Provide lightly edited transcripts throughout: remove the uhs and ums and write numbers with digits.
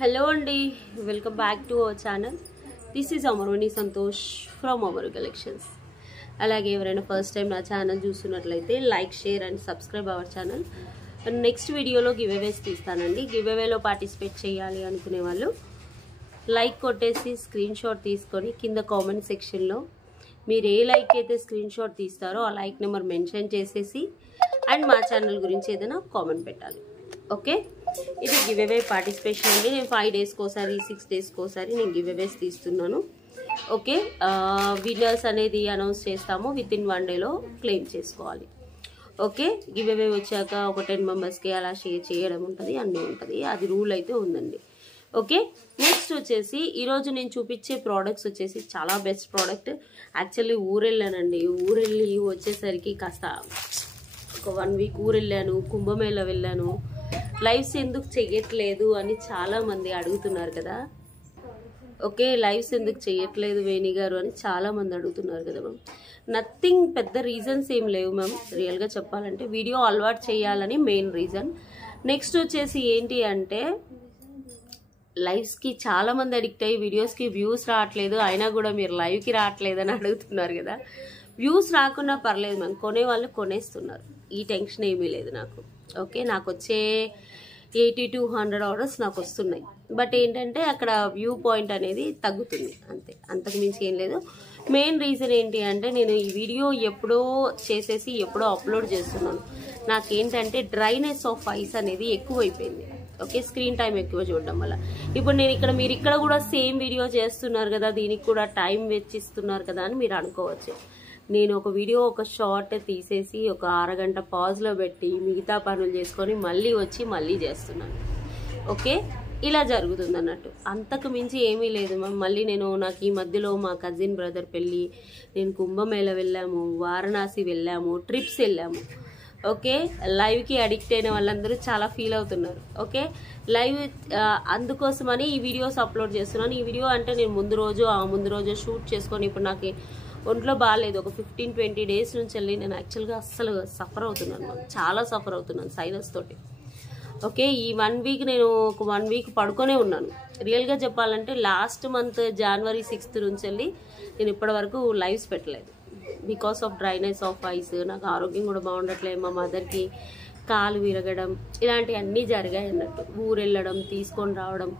Hello Andy, welcome back to our channel. This is Amaroni Santosh from Amaru Collections. అలాగే ఎవరైనా first time నా channel చూస్తున్నట్లయితే like share and subscribe our channel. Next వీడియోలో give అవేస్ తీస్తానండి. Give అవేలో participate చేయాలి అనుకునే వాళ్ళు like కొట్టేసి screen shot తీసుకొని కింద కామెంట్ సెక్షన్లో మీరు ఏ లైక్ అయితే స్క్రీన్ షాట్ తీస్తారో ఆ లైక్ నెంబర్ మెన్షన్ చేసేసి అండ్ మా ఛానల్ గురించి ఏదైనా కామెంట్ పెట్టాలి. ఓకే, ఇది గివ్ అవే పార్టిసిపేషన్ అండి. నేను 5 డేస్కి ఒకసారి 6 డేస్కి ఒకసారి నేను గివ్ అవేస్ తీస్తున్నాను. ఓకే, విన్నర్స్ అనేది అనౌన్స్ చేస్తాము. వితిన్ 1 డేలో క్లెయిమ్ చేసుకోవాలి. ఓకే, గివ్ అవే వచ్చాక ఒక 10 మెంబర్స్కి అలా షేర్ చేయడం ఉంటుంది, అన్నీ ఉంటుంది. అది రూల్ అయితే ఉందండి. ఓకే, నెక్స్ట్ వచ్చేసి ఈరోజు నేను చూపించే ప్రోడక్ట్స్ వచ్చేసి చాలా బెస్ట్ ప్రోడక్ట్. యాక్చువల్లీ ఊరెళ్ళానండి. ఊరెళ్ళి వచ్చేసరికి కాస్త ఒక 1 వీక్ ఊరెళ్ళాను, కుంభమేళ వెళ్ళాను. లైవ్స్ ఎందుకు చెయ్యట్లేదు అని చాలా మంది అడుగుతున్నారు కదా. ఓకే, లైవ్స్ ఎందుకు చెయ్యట్లేదు వేణి గారు అని చాలా మంది అడుగుతున్నారు కదా మ్యామ్. నథింగ్, పెద్ద రీజన్స్ ఏం లేవు మ్యామ్. రియల్గా చెప్పాలంటే వీడియో అలవాటు చేయాలని మెయిన్ రీజన్. నెక్స్ట్ వచ్చేసి ఏంటి అంటే లైవ్స్కి చాలా మంది అడిక్ట్ అయ్యి వీడియోస్కి వ్యూస్ రావట్లేదు, అయినా కూడా మీరు లైవ్కి రావట్లేదు అని అడుగుతున్నారు కదా. వ్యూస్ రాకున్నా పర్లేదు మ్యామ్, కొనేవాళ్ళు కొనేస్తున్నారు. ఈ టెన్షన్ ఏమీ లేదు నాకు. ఓకే, నాకు వచ్చే 80 to 100 ఆర్డర్స్ నాకు వస్తున్నాయి. బట్ ఏంటంటే అక్కడ వ్యూ పాయింట్ అనేది తగ్గుతుంది, అంతే, అంతకు మించి ఏం లేదు. మెయిన్ రీజన్ ఏంటి అంటే నేను ఈ వీడియో ఎప్పుడో చేసేసి ఎప్పుడో అప్లోడ్ చేస్తున్నాను. నాకేంటంటే డ్రైనెస్ ఆఫ్ ఐస్ అనేది ఎక్కువైపోయింది. ఓకే, స్క్రీన్ టైం ఎక్కువ చూడడం వల్ల. ఇప్పుడు నేను మీరు ఇక్కడ కూడా సేమ్ వీడియో చేస్తున్నారు కదా, దీనికి కూడా టైం వెచ్చిస్తున్నారు కదా అని మీరు అనుకోవచ్చు. నేను ఒక వీడియో ఒక షార్ట్ తీసేసి ఒక అరగంట పాజ్లో పెట్టి మిగతా పనులు చేసుకొని మళ్ళీ వచ్చి మళ్ళీ చేస్తున్నాను. ఓకే, ఇలా జరుగుతుంది అన్నట్టు, అంతకు మించి ఏమీ లేదు మ్యామ్. మళ్ళీ నాకు ఈ మధ్యలో మా కజిన్ బ్రదర్ పెళ్ళి, నేను కుంభమేళ వెళ్ళాము, వారణాసి వెళ్ళాము, ట్రిప్స్ వెళ్ళాము. ఓకే, లైవ్కి అడిక్ట్ అయిన వాళ్ళందరూ చాలా ఫీల్ అవుతున్నారు. ఓకే, లైవ్ అందుకోసమని ఈ వీడియోస్ అప్లోడ్ చేస్తున్నాను. ఈ వీడియో అంటే నేను ముందు రోజు షూట్ చేసుకొని ఇప్పుడు నాకు ఒంట్లో బాగాలేదు. ఒక 15-20 డేస్ నుంచి వెళ్ళి నేను యాక్చువల్గా అస్సలు సఫర్ అవుతున్నాను, చాలా సఫర్ అవుతున్నాను సైనస్ తోటి. ఓకే, ఈ 1 వీక్ నేను ఒక 1 వీక్ పడుకొనే ఉన్నాను. రియల్గా చెప్పాలంటే లాస్ట్ మంత్ January 6th నుంచి వెళ్ళి నేను ఇప్పటి వరకు లైవ్స్ పెట్టలేదు. Because of dryness of ice. నాకు ఆరోగ్యం కూడా బాగుండట్లేదు. మా మదర్కి కాలు విరగడం ఇలాంటివన్నీ జరిగాయి అన్నట్టు. ఊరు వెళ్ళడం, తీసుకొని రావడం,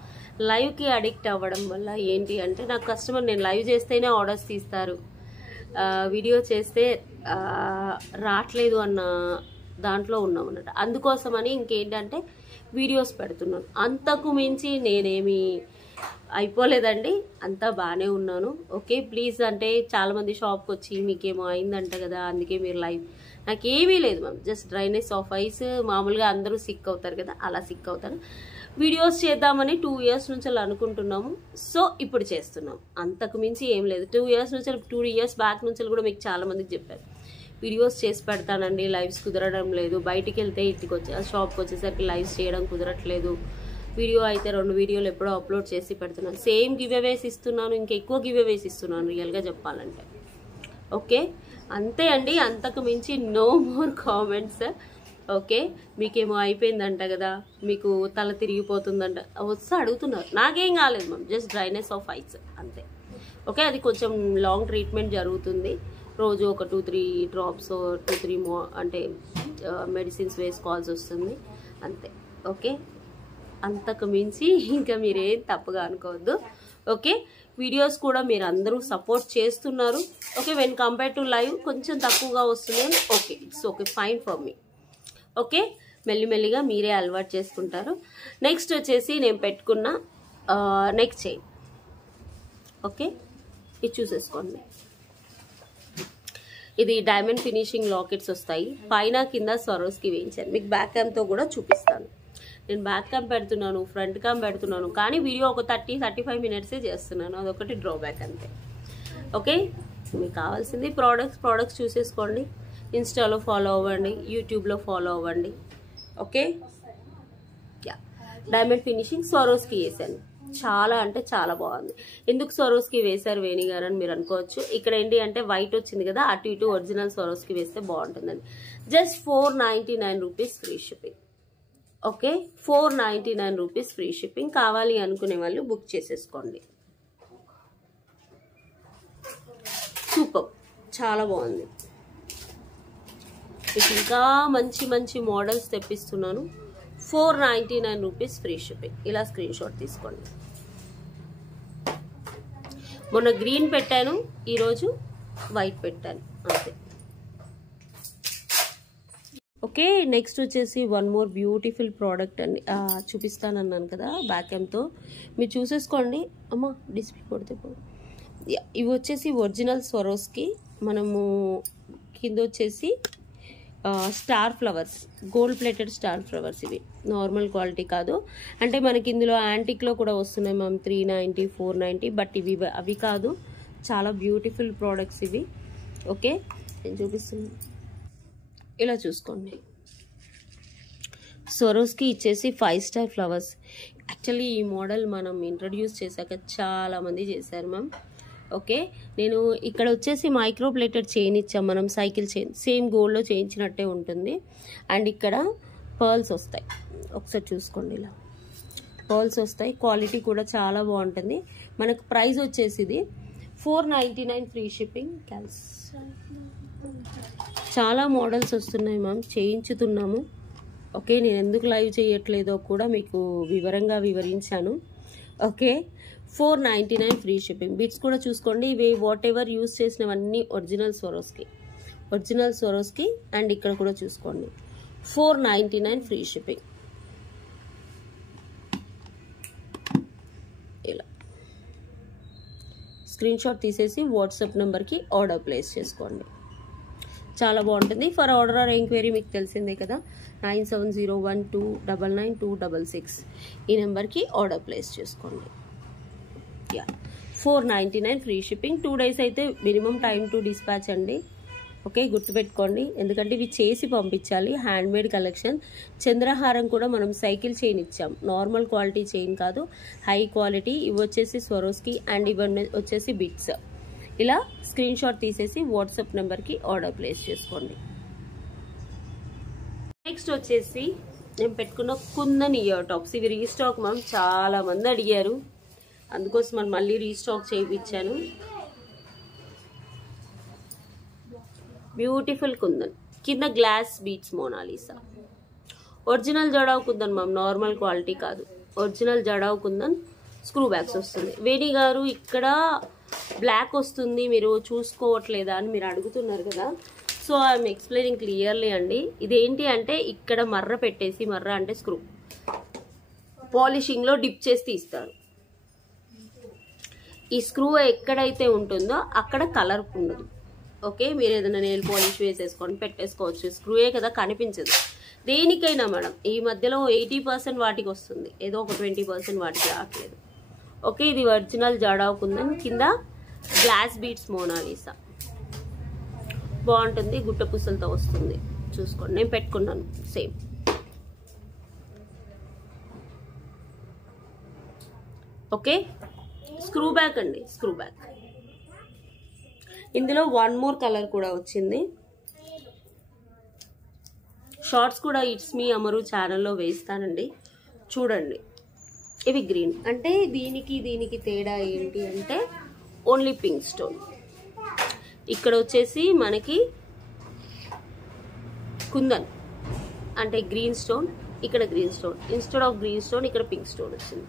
లైవ్కి అడిక్ట్ అవ్వడం వల్ల ఏంటి అంటే నాకు కస్టమర్ నేను లైవ్ చేస్తేనే ఆర్డర్స్ తీస్తారు, వీడియో చేస్తే రావట్లేదు అన్న దాంట్లో ఉన్నాం అన్నట్టు. అందుకోసమని ఇంకేంటంటే వీడియోస్ పెడుతున్నాను. అంతకు మించి నేనేమి అయిపోలేదండి, అంతా బాగానే ఉన్నాను. ఓకే, ప్లీజ్ అంటే చాలామంది షాప్కి వచ్చి మీకేమో అయిందంట కదా అందుకే మీరు లైవ్, నాకేమీ లేదు ma'am. Just dryness of ice. మామూలుగా అందరూ సిక్ అవుతారు కదా, అలా సిక్ అవుతాను. వీడియోస్ చేద్దామని 2 years నుంచి అలా అనుకుంటున్నాము. సో ఇప్పుడు చేస్తున్నాం, అంతకు మించి ఏం లేదు. 2 years బ్యాక్ నుంచి కూడా మీకు చాలా మందికి చెప్పారు వీడియోస్ చేసి పెడతానండి, లైవ్స్ కుదరడం లేదు. బయటికి వెళ్తే ఇంటికి షాప్కి వచ్చేసరికి లైవ్స్ చేయడం కుదరట్లేదు. వీడియో అయితే 2 వీడియోలు ఎప్పుడో అప్లోడ్ చేసి పెడుతున్నాను. సేమ్ గివ్ అవేస్ ఇస్తున్నాను, ఇంకా ఎక్కువ గివ్ అవేస్ ఇస్తున్నాను రియల్గా చెప్పాలంటే. ఓకే, అంతే అండి, అంతకు మించి నో మోర్ కామెంట్స్. ఓకే, మీకేమో అయిపోయిందంట కదా, మీకు తల తిరిగిపోతుందంట వస్తే అడుగుతున్నారు. నాకేం కాలేదు ma'am, just dryness of ice అంతే. ఓకే, అది కొంచెం లాంగ్ ట్రీట్మెంట్ జరుగుతుంది. రోజు ఒక 2-3 డ్రాప్స్ 2-3 అంటే మెడిసిన్స్ వేసుకోవాల్సి వస్తుంది అంతే. ఓకే, అంతకు మించి ఇంకా మీరేం తప్పుగా అనుకోవద్దు. ఓకే, వీడియోస్ కూడా మీరు అందరూ సపోర్ట్ చేస్తున్నారు. Okay, when compare to live కొంచెం తక్కువగా వస్తుంది. Okay, it's okay, fine for me. Okay, మెల్లిమెల్లిగా మీరే అలవాటు చేసుకుంటారు. నెక్స్ట్ వచ్చేసి నేను పెట్టుకున్న నెక్ చైన్. ఓకే, ఇది చూసేసుకోండి. ఇది డైమండ్ ఫినిషింగ్ లాకెట్స్ వస్తాయి, పైన కింద స్వరోస్కి వేయించాను. మీకు బ్యాక్ క్యామ్తో కూడా చూపిస్తాను. నేను బ్యాక్ క్యామ్ పెడుతున్నాను, ఫ్రంట్ క్యామ్ పెడుతున్నాను, కానీ వీడియో ఒక 30-35 మినిట్సే చేస్తున్నాను. అదొకటి డ్రాబ్యాక్ అంతే. ఓకే, మీకు కావాల్సింది ప్రోడక్ట్స్ చూసేసుకోండి. ఇన్స్టాలో ఫాలో అవ్వండి, యూట్యూబ్లో ఫాలో అవ్వండి. Okay, yeah, diamond finishing Swarovski వేసాను. చాలా అంటే చాలా బాగుంది. ఎందుకు స్వరోస్కి వేశారు వేణి గారు అని మీరు అనుకోవచ్చు. ఇక్కడ ఏంటి అంటే వైట్ వచ్చింది కదా, అటు ఇటు ఒరిజినల్ స్వరోస్కి వేస్తే బాగుంటుందండి. Just 499 rupees free shipping. Okay 499 rupees free shipping. కావాలి అనుకునే వాళ్ళు బుక్ చేసేసుకోండి. సూపర్, చాలా బాగుంది. ఇంకా మంచి మంచి మోడల్స్ తెప్పిస్తున్నాను. 499 rupees free shipping. ఇలా స్క్రీన్ షాట్ తీసుకోండి. మొన్న గ్రీన్ పెట్టాను, ఈరోజు వైట్ పెట్టాను అంతే. ఓకే, నెక్స్ట్ వచ్చేసి వన్ మోర్ బ్యూటిఫుల్ ప్రోడక్ట్ అండి, చూపిస్తానన్నాను కదా బ్యాక్ క్యామ్తో. మీరు చూసేసుకోండి. అమ్మా డిస్ప్లే కొడితే పోదు. ఇవి వచ్చేసి ఒరిజినల్ స్వరోస్కి. మనము కింద వచ్చేసి star flowers, gold plated star flowers. ఇవి నార్మల్ క్వాలిటీ కాదు. అంటే మనకి ఇందులో యాంటిక్లో కూడా వస్తున్నాయి మ్యామ్, 390, 490. బట్ ఇవి అవి కాదు, చాలా బ్యూటిఫుల్ ప్రోడక్ట్స్ ఇవి. ఓకే, నేను చూపిస్తున్నాను. ఇలా చూసుకోండి. స్వరోస్కి ఇచ్చేసి 5 స్టార్ ఫ్లవర్స్. యాక్చువల్లీ ఈ మోడల్ మనం ఇంట్రడ్యూస్ చేశాక చాలామంది చేశారు మ్యామ్. ఓకే, నేను ఇక్కడ వచ్చేసి మైక్రో ప్లేటెడ్ చైన్ ఇచ్చాం మనం, సైకిల్ చైన్ సేమ్ గోల్డ్లో చేయించినట్టే ఉంటుంది. అండ్ ఇక్కడ పర్ల్స్ వస్తాయి, ఒకసారి చూసుకోండి. ఇలా పర్ల్స్ వస్తాయి, క్వాలిటీ కూడా చాలా బాగుంటుంది. మనకు ప్రైస్ వచ్చేసి ఇది 499 ఫ్రీ షిప్పింగ్. చాలా మోడల్స్ వస్తున్నాయి మ్యామ్, చేయించుతున్నాము. ఓకే, నేను ఎందుకు లైవ్ చేయట్లేదో కూడా మీకు వివరంగా వివరించాను. Okay, 499 free shipping. బిట్స్ కూడా చూసుకోండి. ఇవి వాట్ ఎవర్ యూస్ చేసినవన్నీ ఒరిజినల్ స్వరోస్కి. అండ్ ఇక్కడ కూడా చూసుకోండి, 499 ఫ్రీ షిప్పింగ్. ఇలా స్క్రీన్ షాట్ తీసేసి వాట్సాప్ నెంబర్కి ఆర్డర్ ప్లేస్ చేసుకోండి. చాలా బాగుంటుంది. ఫర్ ఆర్డర్ ఆర్ ఎంక్వైరీ మీకు తెలిసిందే కదా, 9701299266 ఈ నెంబర్కి ఆర్డర్ ప్లేస్ చేసుకోండి. 499 ఫ్రీ షిప్పింగ్. 2 days అయితే మినిమం టైం టు డిస్పాచ్ అండి. ఓకే, గుర్తుపెట్టుకోండి, ఎందుకంటే ఇవి చేసి పంపించాలి. Handmade collection. చంద్రహారం కూడా మనం సైకిల్ చైన్ ఇచ్చాం, నార్మల్ క్వాలిటీ చైన్ కాదు, హై క్వాలిటీ. ఇవి వచ్చేసి స్వరోస్కి అండ్ ఇవన్నీ వచ్చేసి బిట్స్. ఇలా స్క్రీన్ షాట్ తీసేసి వాట్సాప్ నెంబర్కి ఆర్డర్ ప్లేస్ చేసుకోండి. నెక్స్ట్ వచ్చేసి నేను పెట్టుకున్న కుందన్ ఇయర్ టాప్స్. ఇవి రీస్టాక్ మ్యామ్, చాలా మంది అడిగారు, అందుకోసం మనం మళ్ళీ రీస్టాక్ చేయించాను. బ్యూటిఫుల్ కుందన్, కింద glass beads Mona Lisa. Original jadau kundan ma'am, normal quality కాదు, original jadau kundan. Screw backs వస్తుంది. వేణి గారు ఇక్కడ బ్లాక్ వస్తుంది, మీరు చూసుకోవట్లేదా అని మీరు అడుగుతున్నారు కదా. సో ఐఎమ్ ఎక్స్ప్లెయినింగ్ క్లియర్లీ అండి. ఇదేంటి అంటే ఇక్కడ మర్ర పెట్టేసి, మర్ర అంటే స్క్రూ, పాలిషింగ్లో డిప్ చేసి తీస్తారు. ఈ స్క్రూ ఎక్కడైతే ఉంటుందో అక్కడ కలర్ ఉండదు. ఓకే, మీరు ఏదైనా నెయిల్ పాలిష్ వేసేసుకొని పెట్టేసుకోవచ్చు. స్క్రూయే కదా, కనిపించదు. దేనికైనా మేడం ఈ మధ్యలో 80% వాటికి వస్తుంది, ఏదో ఒక 20% వాటికి రావట్లేదు. ఓకే, ఇది ఒరిజినల్ జడావ్ కుందన్, కింద గ్లాస్ బీట్స్ మోనాలిసా. బాగుంటుంది, గుట్ట పుసలతో వస్తుంది. చూసుకోండి, నేను పెట్టుకున్నాను సేమ్. ఓకే, స్క్రూ బ్యాక్ అండి, స్క్రూ బ్యాక్. ఇందులో వన్ మోర్ కలర్ కూడా వచ్చింది. షార్ట్స్ కూడా ఇట్స్ మీ అమరు ఛానల్లో వేస్తానండి, చూడండి. ఇవి గ్రీన్. అంటే దీనికి తేడా ఏంటి అంటే ఓన్లీ పింక్ స్టోన్. ఇక్కడ వచ్చేసి మనకి కుందన్ అంటే గ్రీన్ స్టోన్, ఇక్కడ green stone. Instead of green stone ఇక్కడ పింక్ స్టోన్ వచ్చింది.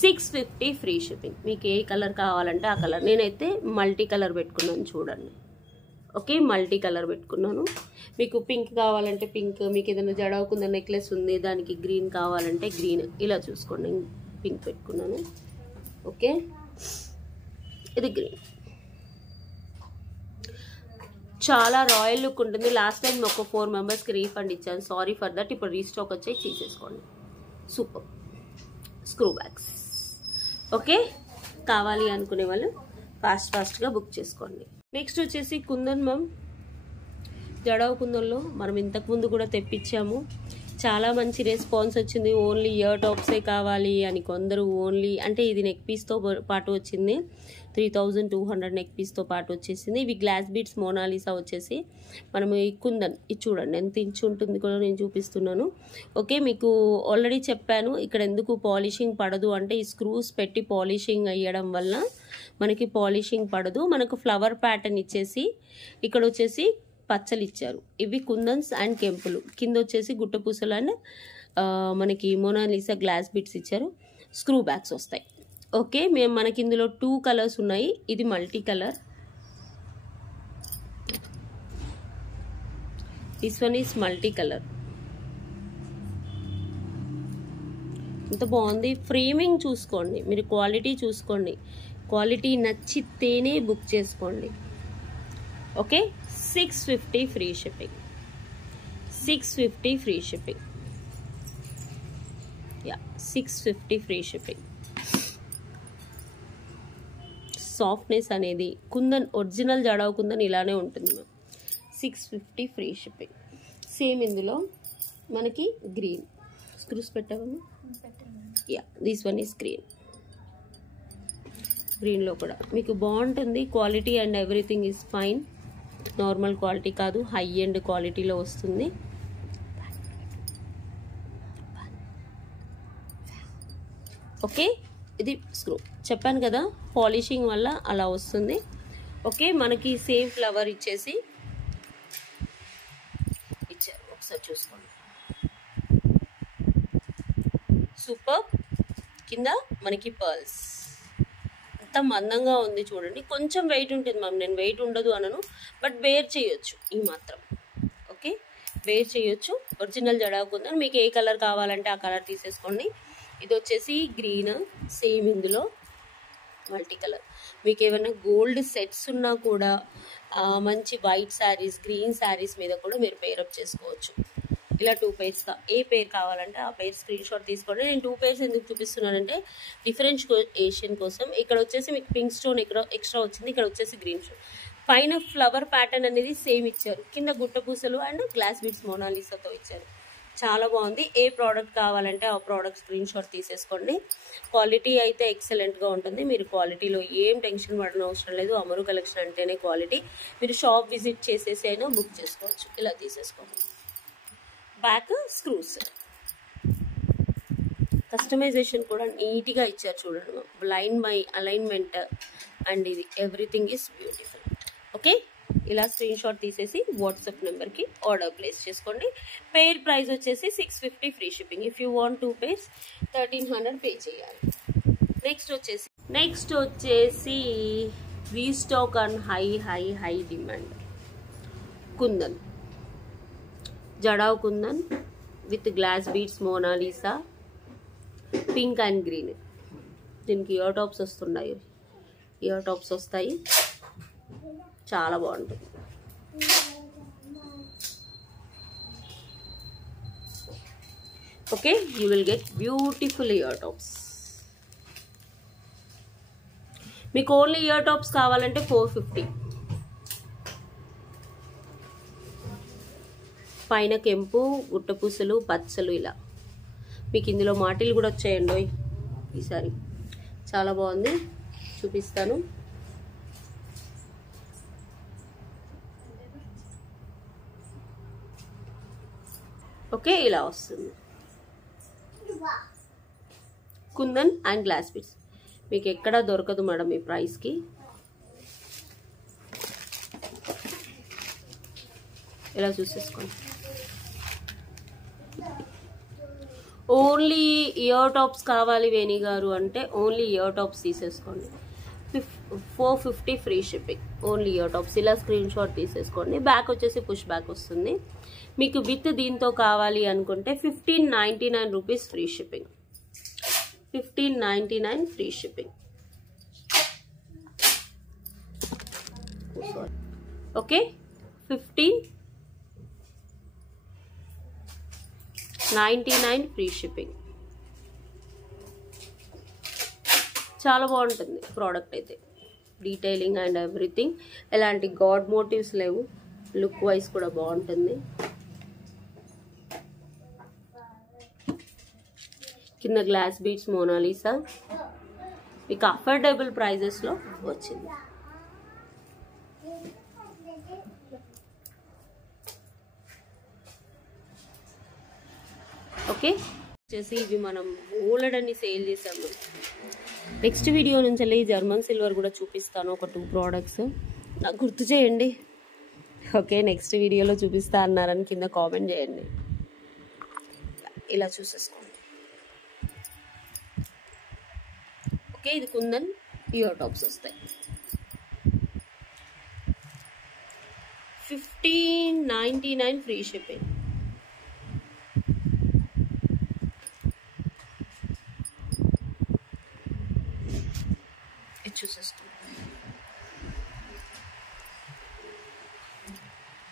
650 ఫ్రీ షిప్పింగ్. మీకు ఏ కలర్ కావాలంటే ఆ కలర్. నేనైతే మల్టీ కలర్ పెట్టుకున్నాను, చూడండి. ఓకే, మల్టీ కలర్ పెట్టుకున్నాను. మీకు పింక్ కావాలంటే పింక్, మీకు ఏదైనా జడావ్ కుందన్ నెక్లెస్ ఉంది దానికి గ్రీన్ కావాలంటే గ్రీన్. ఇలా చూసుకోండి, పింక్ పెట్టుకున్నాను. ఓకే, ఇది గ్రీన్. చాలా రాయల్ లుక్ ఉంటుంది. లాస్ట్ టైం ఒక 4 మెంబర్స్కి రీఫండ్ ఇచ్చాను, సారీ ఫర్ దట్. ఇప్పుడు రీస్టాక్ వచ్చాయి, తీసేసుకోండి. Super screw bags. ఓకే, కావాలి అనుకునే వాళ్ళు ఫాస్ట్గా బుక్ చేసుకోండి. నెక్స్ట్ వచ్చేసి కుందన్ మ్యామ్, జడావ్ కుందన్లో మనం ఇంతకుముందు కూడా తెప్పించాము. చాలా మంచి రెస్పాన్స్ వచ్చింది. ఓన్లీ ఇయర్ టాప్సే కావాలి అని కొందరు ఓన్లీ అంటే ఇది నెక్ పీస్తో పాటు వచ్చింది. 3200 నెక్ పీస్తో పాటు వచ్చేసింది. ఇవి గ్లాస్ బీడ్స్ మోనాలిసా వచ్చేసి మనము ఈ కుందన్ ఇది చూడండి ఎంత ఇంచు ఉంటుంది కూడా నేను చూపిస్తున్నాను. ఓకే, మీకు ఆల్రెడీ చెప్పాను ఇక్కడ ఎందుకు పాలిషింగ్ పడదు అంటే ఈ స్క్రూస్ పెట్టి పాలిషింగ్ అయ్యడం వల్ల మనకి పాలిషింగ్ పడదు. మనకు ఫ్లవర్ ప్యాటర్న్ ఇచ్చేసి ఇక్కడ వచ్చేసి పచ్చలు ఇచ్చారు. ఇవి కుందన్స్ అండ్ కెంపులు, కింద వచ్చేసి గుట్టపూసలు అండ్ మనకి మోనాలిసా గ్లాస్ బిట్స్ ఇచ్చారు. స్క్రూ బ్యాగ్స్ వస్తాయి. ఓకే, మనకి ఇందులో 2 కలర్స్ ఉన్నాయి. ఇది multi colour, this one is multi colour. ఎంత బాగుంది. ఫ్రేమింగ్ చూసుకోండి మీరు, క్వాలిటీ చూసుకోండి. క్వాలిటీ నచ్చితేనే బుక్ చేసుకోండి. Okay, 650 free shipping. 650 free shipping. Yeah, 650 free shipping. Softness అనేది కుందన్ ఒరిజినల్ జడావు కుందన్ ఇలానే ఉంటుంది మ్యామ్. 650 free shipping. సేమ్ ఇందులో మనకి గ్రీన్ స్క్రూస్ పెట్టామమ్మా. Yeah, this one is green. గ్రీన్లో కూడా మీకు బాగుంటుంది. Quality and everything is fine. Normal quality కాదు, హై ఎండ్ క్వాలిటీలో వస్తుంది. ఓకే, ఇది స్క్రూ చెప్పాను కదా పాలిషింగ్ వల్ల అలా వస్తుంది. ఓకే, మనకి సేమ్ ఫ్లవర్ ఇచ్చేసి ఇచ్చారు, ఒకసారి చూసుకోండి. సూపర్. కింద మనకి పర్ల్స్ ఎంత మందంగా ఉంది చూడండి. కొంచెం వెయిట్ ఉంటుంది మ్యామ్, నేను వెయిట్ ఉండదు అనను, బట్ బేర్ చేయొచ్చు ఈ మాత్రం. ఓకే, బేర్ చేయొచ్చు. ఒరిజినల్ జడాకుందని మీకు ఏ కలర్ కావాలంటే ఆ కలర్ తీసేసుకోండి. ఇది వచ్చేసి గ్రీన్, సేమ్ ఇందులో మల్టీ కలర్. మీకు ఏమైనా గోల్డ్ సెట్స్ ఉన్నా కూడా మంచి వైట్ శారీస్, గ్రీన్ శారీస్ మీద కూడా మీరు పేరప్ చేసుకోవచ్చు. ఇలా 2 పేర్స్గా ఏ పేర్ కావాలంటే ఆ పేర్ స్క్రీన్ షాట్ తీసుకోండి. నేను 2 పేర్స్ ఎందుకు చూపిస్తున్నానంటే డిఫరెన్షియేషన్ కోసం. ఇక్కడ వచ్చేసి మీకు పింక్ స్టోన్ ఎక్స్ట్రా వచ్చింది, ఇక్కడ వచ్చేసి గ్రీన్ స్టోన్. పైన ఫ్లవర్ ప్యాటర్న్ అనేది సేమ్ ఇచ్చారు, కింద గుట్టపూసలు అండ్ గ్లాస్ బీడ్స్ మోనాలిసాతో ఇచ్చారు. చాలా బాగుంది. ఏ ప్రోడక్ట్ కావాలంటే ఆ ప్రోడక్ట్ స్క్రీన్ షాట్ తీసేసుకోండి. క్వాలిటీ అయితే ఎక్సలెంట్గా ఉంటుంది. మీరు క్వాలిటీలో ఏం టెన్షన్ పడన అవసరం లేదు. అమరు కలెక్షన్ అంటేనే క్వాలిటీ. మీరు షాప్ విజిట్ చేసేసి అయినా బుక్ చేసుకోవచ్చు. ఇలా తీసేసుకోండి. బ్యాక్ స్క్రూస్ కస్టమైజేషన్ కూడా నీట్గా ఇచ్చారు చూడండి. బ్లైండ్ మై అలైన్మెంట్ అండ్ ఇది ఎవ్రీథింగ్ ఈస్ బ్యూటిఫుల్. ఓకే, ఇలా స్క్రీన్ షాట్ తీసేసి వాట్సాప్ నెంబర్కి ఆర్డర్ ప్లేస్ చేసుకోండి. పేర్ ప్రైస్ వచ్చేసి 650 free shipping. If you want 2 pairs 1300 pay చేయాలి. నెక్స్ట్ వచ్చేసి restock and high demand kundan, jadau kundan with glass beads Mona Lisa, pink and green. దీనికి ear tops వస్తున్నాయి, ear tops వస్తాయి. చాలా బాగుంటుంది. Okay, you will get beautiful ear tops. మీకు only ear tops కావాలంటే 450. పైన కెంపు, గుట్టపూసలు, పచ్చలు ఇలా మీకు ఇందులో మాటిలు కూడా వచ్చాయండి ఈసారి. చాలా బాగుంది, చూపిస్తాను. ఓకే, ఇలా వస్తుంది. కుందన్ అండ్ గ్లాస్ బీడ్స్ మీకు ఎక్కడా దొరకదు మేడం ఈ ప్రైస్కి. ఇలా చూసేసుకోండి. ఓన్లీ ఇయర్ టాప్స్ కావాలి వేణి గారు అంటే ఓన్లీ ఇయర్ టాప్స్ తీసేసుకోండి. 450 free shipping. Only ear tops ఇలా స్క్రీన్ షాట్ తీసేసుకోండి. బ్యాక్ వచ్చేసి పుష్ బ్యాక్ వస్తుంది. మీకు విత్ దీంతో కావాలి అనుకుంటే 1599 rupees free shipping. 1599 free shipping. Okay, 1599 free shipping. చాలా బాగుంటుంది ప్రోడక్ట్ అయితే. Detailing and everything. ఎలాంటి గాడ్ మోటివ్స్ లేవు. లుక్ వైజ్ కూడా బాగుంటుంది. కింద గ్లాస్ బీడ్స్ మోనాలిసా మీకు అఫోర్డబుల్ ప్రైజెస్లో వచ్చింది. ఓకే వచ్చేసి ఇవి మనం బోలెడన్ని సేల్ చేసాము. నెక్స్ట్ వీడియో నుంచి వెళ్ళి జర్మన్ సిల్వర్ కూడా చూపిస్తాను, ఒక 2 ప్రోడక్ట్స్ నాకు గుర్తు చేయండి. ఓకే నెక్స్ట్ వీడియోలో చూపిస్తా అన్నారని కింద కామెంట్ చేయండి. ఇలా చూసేసుకోండి. ఓకే ఇది కుందన్ ఇయర్ టాప్స్ వస్తాయి. 1599 ఫ్రీ షిప్పింగ్. చూసేసుకోండి.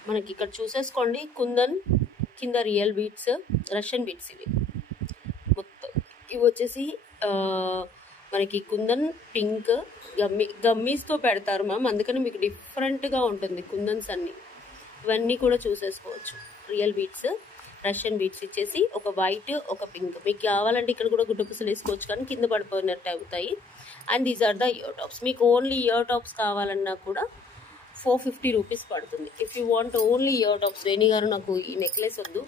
మనకి ఇక్కడ చూసేసుకోండి కుందన్ కింద రియల్ బీట్స్, రష్యన్ బీట్స్ ఇవి మొత్తం. ఇవి వచ్చేసి మనకి కుందన్ పింక్ గమ్మీస్తో పెడతారు మ్యామ్, అందుకని మీకు డిఫరెంట్గా ఉంటుంది కుందన్స్ అన్ని. ఇవన్నీ కూడా చూసేసుకోవచ్చు. రియల్ బీట్స్, రష్యన్ బీట్స్ ఇచ్చేసి ఒక వైట్ ఒక పింక్. మీకు కావాలంటే ఇక్కడ కూడా గుడ్డపుసలు వేసుకోవచ్చు కానీ కింద పడిపోయినట్టు అవుతాయి. And these are the ear tops. మీకు ఓన్లీ ఇయర్ టాప్స్ కావాలన్నా కూడా 450 రూపీస్ పడుతుంది. If you want only ear tops, Veni garu నాకు ఈ నెక్లెస్ వద్దు,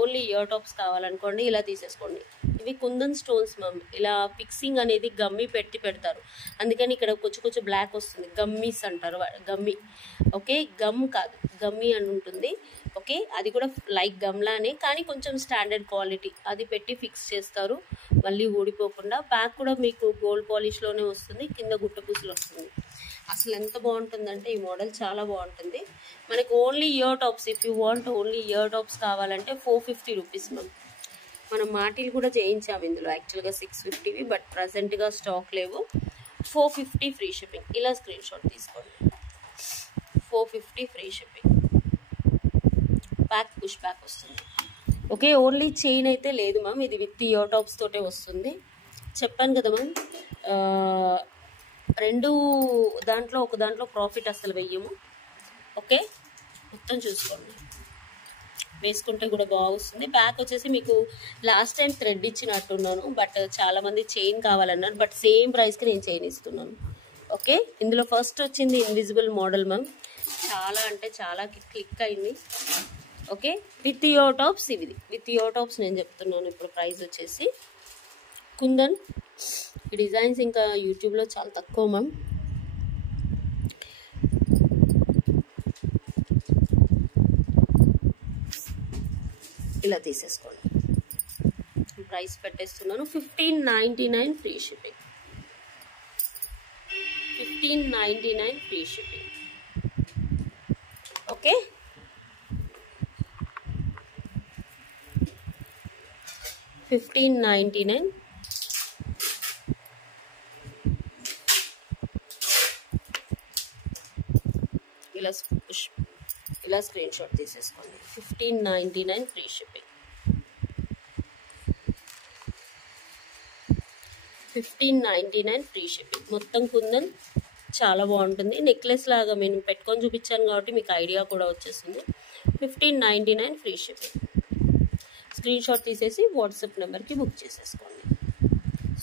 ఓన్లీ ఇయర్ టాప్స్ కావాలనుకోండి ఇలా తీసేసుకోండి. ఇవి కుందన్ స్టోన్స్ మ్యామ్. ఇలా ఫిక్సింగ్ అనేది గమ్మి పెడతారు, అందుకని ఇక్కడ కొంచెం బ్లాక్ వస్తుంది. గమ్మీస్ అంటారు, గమ్మి. ఓకే గమ్ కాదు గమ్మి అని ఉంటుంది. ఓకే అది కూడా లైక్ గమ్లానే కానీ కొంచెం స్టాండర్డ్ క్వాలిటీ. అది పెట్టి ఫిక్స్ చేస్తారు మళ్ళీ ఊడిపోకుండా. బ్యాక్ కూడా మీకు గోల్డ్ పాలిష్లోనే వస్తుంది, కింద గుట్టపూసలు వస్తుంది. అసలు ఎంత బాగుంటుందంటే ఈ మోడల్ చాలా బాగుంటుంది. మనకి only ear tops, if you want only ear tops కావాలంటే 450 రూపీస్ మ్యామ్. మనం మాటిలు కూడా చేయించాము ఇందులో యాక్చువల్గా 650వి, బట్ ప్రజెంట్గా స్టాక్ లేవు. 450 ఫ్రీ షిప్పింగ్. ఇలా స్క్రీన్ షాట్ తీసుకోండి. 450 free shipping. Back push back వస్తుంది. ఓకే ఓన్లీ చైన్ అయితే లేదు మ్యామ్, ఇది విత్ ఇయర్ టాప్స్ తోటే వస్తుంది. చెప్పాను కదా మ్యామ్, రెండు దాంట్లో ఒక దాంట్లో ప్రాఫిట్ అసలు వెయ్యము. ఓకే మొత్తం చూసుకోండి, వేసుకుంటే కూడా బాగా వస్తుంది. బ్యాక్ వచ్చేసి మీకు లాస్ట్ టైం థ్రెడ్ ఇచ్చినట్టున్నాను, బట్ చాలామంది చైన్ కావాలన్నారు, బట్ సేమ్ ప్రైస్కి నేను చైన్ ఇస్తున్నాను. ఓకే ఇందులో ఫస్ట్ వచ్చింది ఇన్విజిబుల్ మోడల్ మ్యామ్, చాలా అంటే చాలా క్లిక్ అయింది. Okay with ear tops. ఇది విత్ ఇయర్ టాప్స్ నేను చెప్తున్నాను. ఇప్పుడు ప్రైస్ వచ్చేసి కుందన్. ఈ డిజైన్స్ ఇంకా యూట్యూబ్లో చాలా తక్కువ మ్యామ్. ఇలా తీసేసుకోండి. ప్రైస్ పెట్టేస్తున్నాను 1599 free shipping. 1599 free shipping. Okay 1599. ఇలా స్క్రీన్ షాట్ తీసేసుకోండి. 1599 ఫ్రీ షిప్పింగ్. 1599 free shipping. మొత్తం కుందన్ చాలా బాగుంటుంది. నెక్లెస్ లాగా నేను పెట్టుకొని చూపించాను కాబట్టి మీకు ఐడియా కూడా వచ్చేస్తుంది. 1599 ఫ్రీ షిప్పింగ్. స్క్రీన్ షాట్ తీసేసి వాట్సాప్ నెంబర్కి బుక్ చేసేసుకోండి.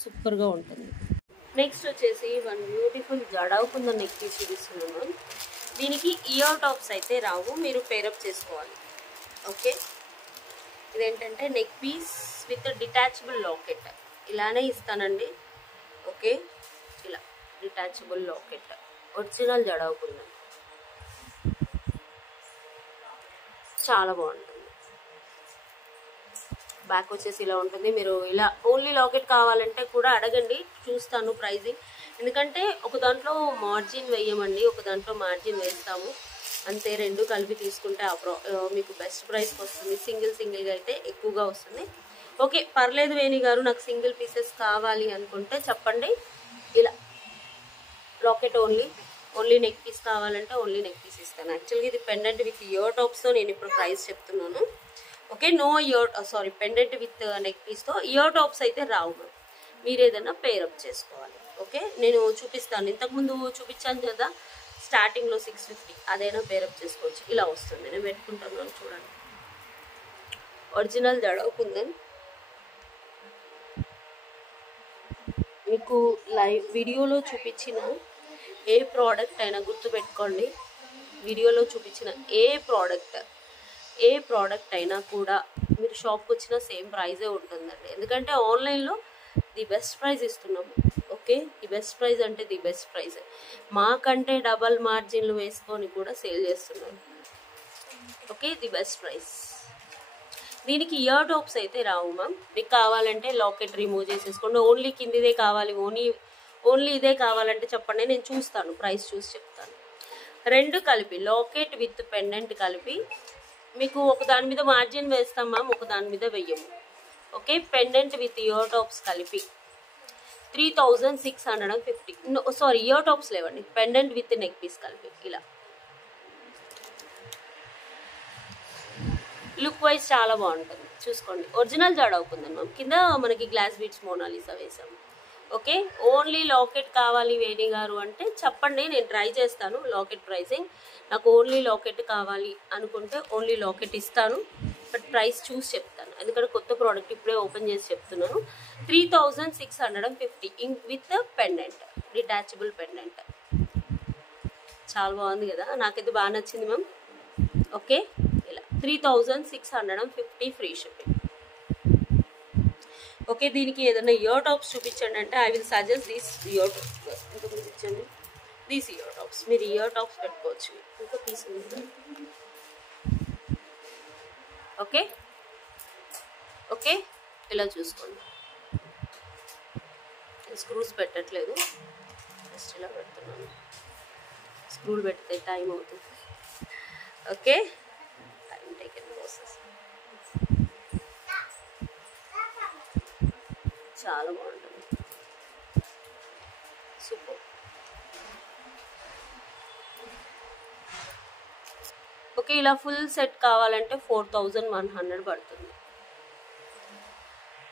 సూపర్గా ఉంటుంది. నెక్స్ట్ వచ్చేసి one beautiful jadau kundan neck piece చూపిస్తున్నాను. దీనికి ఇయర్ టాప్స్ అయితే రావు, మీరు పేరప్ చేసుకోవాలి. ఓకే ఇదేంటంటే neck piece with detachable locket ఇలానే ఇస్తానండి. ఓకే ఇలా detachable locket original jadau kundan చాలా బాగుంటుంది. బ్యాక్ వచ్చేసి ఇలా ఉంటుంది. మీరు ఇలా ఓన్లీ లాకెట్ కావాలంటే కూడా అడగండి, చూస్తాను ప్రైజింగ్. ఎందుకంటే ఒక దాంట్లో మార్జిన్ వేయమండి, ఒక దాంట్లో మార్జిన్ వేస్తాము అంతే. రెండు కలిపి తీసుకుంటే మీకు బెస్ట్ ప్రైస్కి వస్తుంది. సింగిల్గా అయితే ఎక్కువగా వస్తుంది. ఓకే పర్లేదు వేణి గారు నాకు సింగిల్ పీసెస్ కావాలి అనుకుంటే చెప్పండి. ఇలా లాకెట్ ఓన్లీ నెక్ పీస్ కావాలంటే ఓన్లీ నెక్ పీస్ ఇస్తాను. యాక్చువల్గా ఇది పెండెంట్ విత్ ఇయర్ టాప్స్తో నేను ఇప్పుడు ప్రైస్ చెప్తున్నాను. Okay no pendant with neck పీస్తో. ఇయర్ టాప్స్ అయితే రావు, మీరు ఏదైనా పేరప్ చేసుకోవాలి. ఓకే నేను చూపిస్తాను. ఇంతకుముందు చూపించాను కదా స్టార్టింగ్లో 650, అదైనా పేరప్ చేసుకోవచ్చు. ఇలా వస్తుంది, నేను పెట్టుకుంటున్నాను చూడండి. ఒరిజినల్ జడావు కుందన్ మీకు లైవ్ వీడియోలో చూపించిన ఏ ప్రోడక్ట్ అయినా గుర్తుపెట్టుకోండి, వీడియోలో చూపించిన ఏ ప్రోడక్ట్ అయినా కూడా మీరు షాప్కి వచ్చిన సేమ్ ప్రైజే ఉంటుందండి. ఎందుకంటే ఆన్లైన్లో ది బెస్ట్ ప్రైస్ ఇస్తున్నాము. ఓకే, ది బెస్ట్ ప్రైస్ అంటే ది బెస్ట్ ప్రైస్, మాకంటే డబల్ మార్జిన్లు వేసుకొని కూడా సేల్ చేస్తున్నాం. Okay, the best price. దీనికి ఇయర్ టాప్స్ అయితే రావు మ్యామ్. మీకు కావాలంటే లాకెట్ రిమూవ్ చేసేసుకోండి. ఓన్లీ కిందిదే కావాలి, ఓన్లీ ఇదే కావాలంటే చెప్పండి, నేను చూస్తాను, ప్రైస్ చూసి చెప్తాను. రెండు కలిపి లాకెట్ విత్ పెండెంట్ కలిపి మీకు ఒక దాని మీద మార్జిన్ వేస్తాం మ్యామ్, ఒక దాని మీద వెయ్యము. Okay, pendant with ear tops కలిపి 3650. సారీ, ఇయర్ టాప్స్ లేవండి, పెండెంట్ విత్ నెక్ పీస్ కలిపి ఇలా. లుక్ వైజ్ చాలా బాగుంటుంది, చూసుకోండి. ఒరిజినల్ జాడ్ అవుతుందండి మ్యామ్. కింద మనకి గ్లాస్ బీడ్స్ మోనాలిసా వేసాము. ఓకే, ఓన్లీ లాకెట్ కావాలి వేణి గారు అంటే చెప్పండి, నేను ట్రై చేస్తాను లాకెట్ ప్రైసింగ్. నాకు ఓన్లీ లాకెట్ కావాలి అనుకుంటే ఓన్లీ లాకెట్ ఇస్తాను, బట్ ప్రైస్ చూసి చెప్తాను. ఎందుకంటే కొత్త ప్రోడక్ట్ ఇప్పుడే ఓపెన్ చేసి చెప్తున్నాను. 3650 విత్ పెండెంట్, డిటాచబుల్ పెండెంట్. చాలా బాగుంది కదా, నాకైతే బాగా నచ్చింది మ్యామ్. ఓకే, ఇలా 3650 ఫ్రీ షిప్పింగ్. ఓకే, దీనికి ఏదైనా ఇయర్ టాప్స్ చూపించండి అంటే I will suggest this ear tops. ఇంకా చూపించండి, దీస్ ఇయర్ టాప్స్. మీరు ఇయర్ టాప్స్ పెట్టుకోవచ్చు. ఇంకా పీస్ ఉంది. ఓకే ఓకే, ఇలా చూసుకోండి. స్క్రూస్ పెట్టట్లేదు, జస్ట్ ఇలా పెడుతున్నాను. స్క్రూలు పెడితే టైం అవుతుంది. Okay, time taken process. చాలా బాగుంటుంది, సూపర్. ఓకే, ఇలా ఫుల్ సెట్ కావాలంటే 4100 పడుతుంది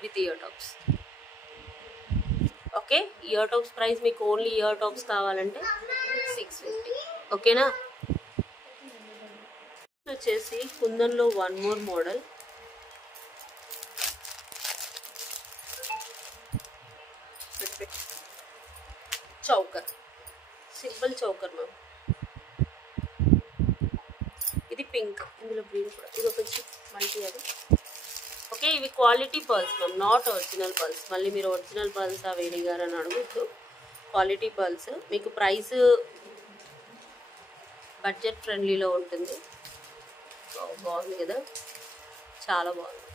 with ear tops. Okay, ear tops price మీకు ఓన్లీ ఇయర్ టాప్స్ కావాలంటే 650. ఓకేనా. వచ్చేసి కుందన్లో one more model. Choker, simple choker ma'am. ఇది పింక్, ఇందులో గ్రీన్ కూడా. ఇది ఒక మల్టీ అది. ఓకే, ఇవి quality pearls ma'am, not original pearls. మళ్ళీ మీరు ఒరిజినల్ పర్ల్స్ వేణి గారు అని అడగద్దు, క్వాలిటీ పర్ల్స్. మీకు ప్రైస్ బడ్జెట్ ఫ్రెండ్లీలో ఉంటుంది. బాగుంది కదా, చాలా బాగుంది.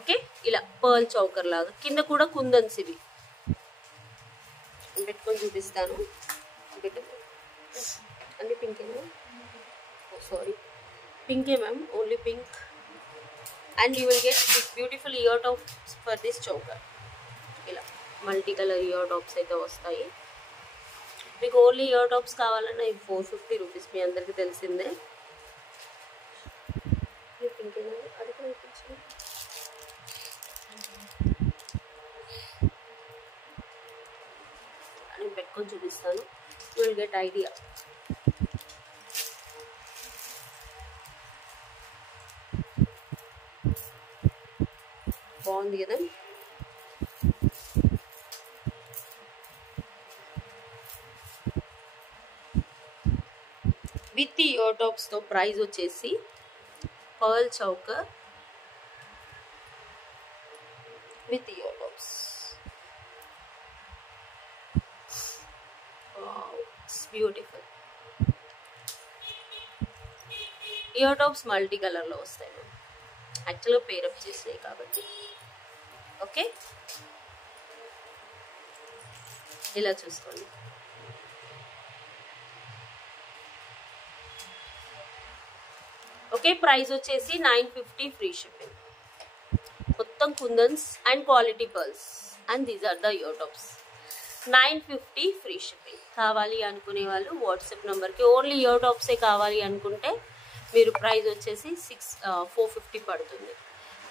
ఓకే, ఇలా పర్ల్ చౌకర్ లాగా. కింద కూడా కుందన్స్ ఇవి పెట్టుకొని చూపిస్తాను. అన్ని పింక్, సారీ పింకే ma'am, only pink. And you will get this beautiful ear tops for this choker. ఇలా మల్టీ కలర్ ఇయర్ టాప్స్ అయితే వస్తాయి. మీకు ఓన్లీ ఇయర్ టాప్స్ కావాలన్నా ఇది 450 రూపీస్, మీ అందరికీ తెలిసిందే. పింక్ అది కూడా నేను పెట్టుకొని చూపిస్తాను, యూ విల్ గెట్ ఐడియా. బాగుంది కదా. విత్ ఇయర్ టాప్స్ తో ప్రైస్ వచ్చేసి pearl choker with ear tops. It's beautiful. Ear tops multi colour లో వస్తాయి మ్యామ్, యాక్చువల్గా పేరప్ చేసినాయి కాబట్టి. ఓకే, ఇలా చూసుకోండి. ఓకే, ప్రైస్ వచ్చేసి 950 ఫ్రీ షిప్పింగ్. మొత్తం kundans and quality pearls and these are the ear tops. 950 free shipping. కావాలి అనుకునే వాళ్ళు వాట్సాప్ నెంబర్కి ఓన్లీ ఇయర్ టాప్సే కావాలి అనుకుంటే మీరు ప్రైస్ వచ్చేసి 450 పడుతుంది.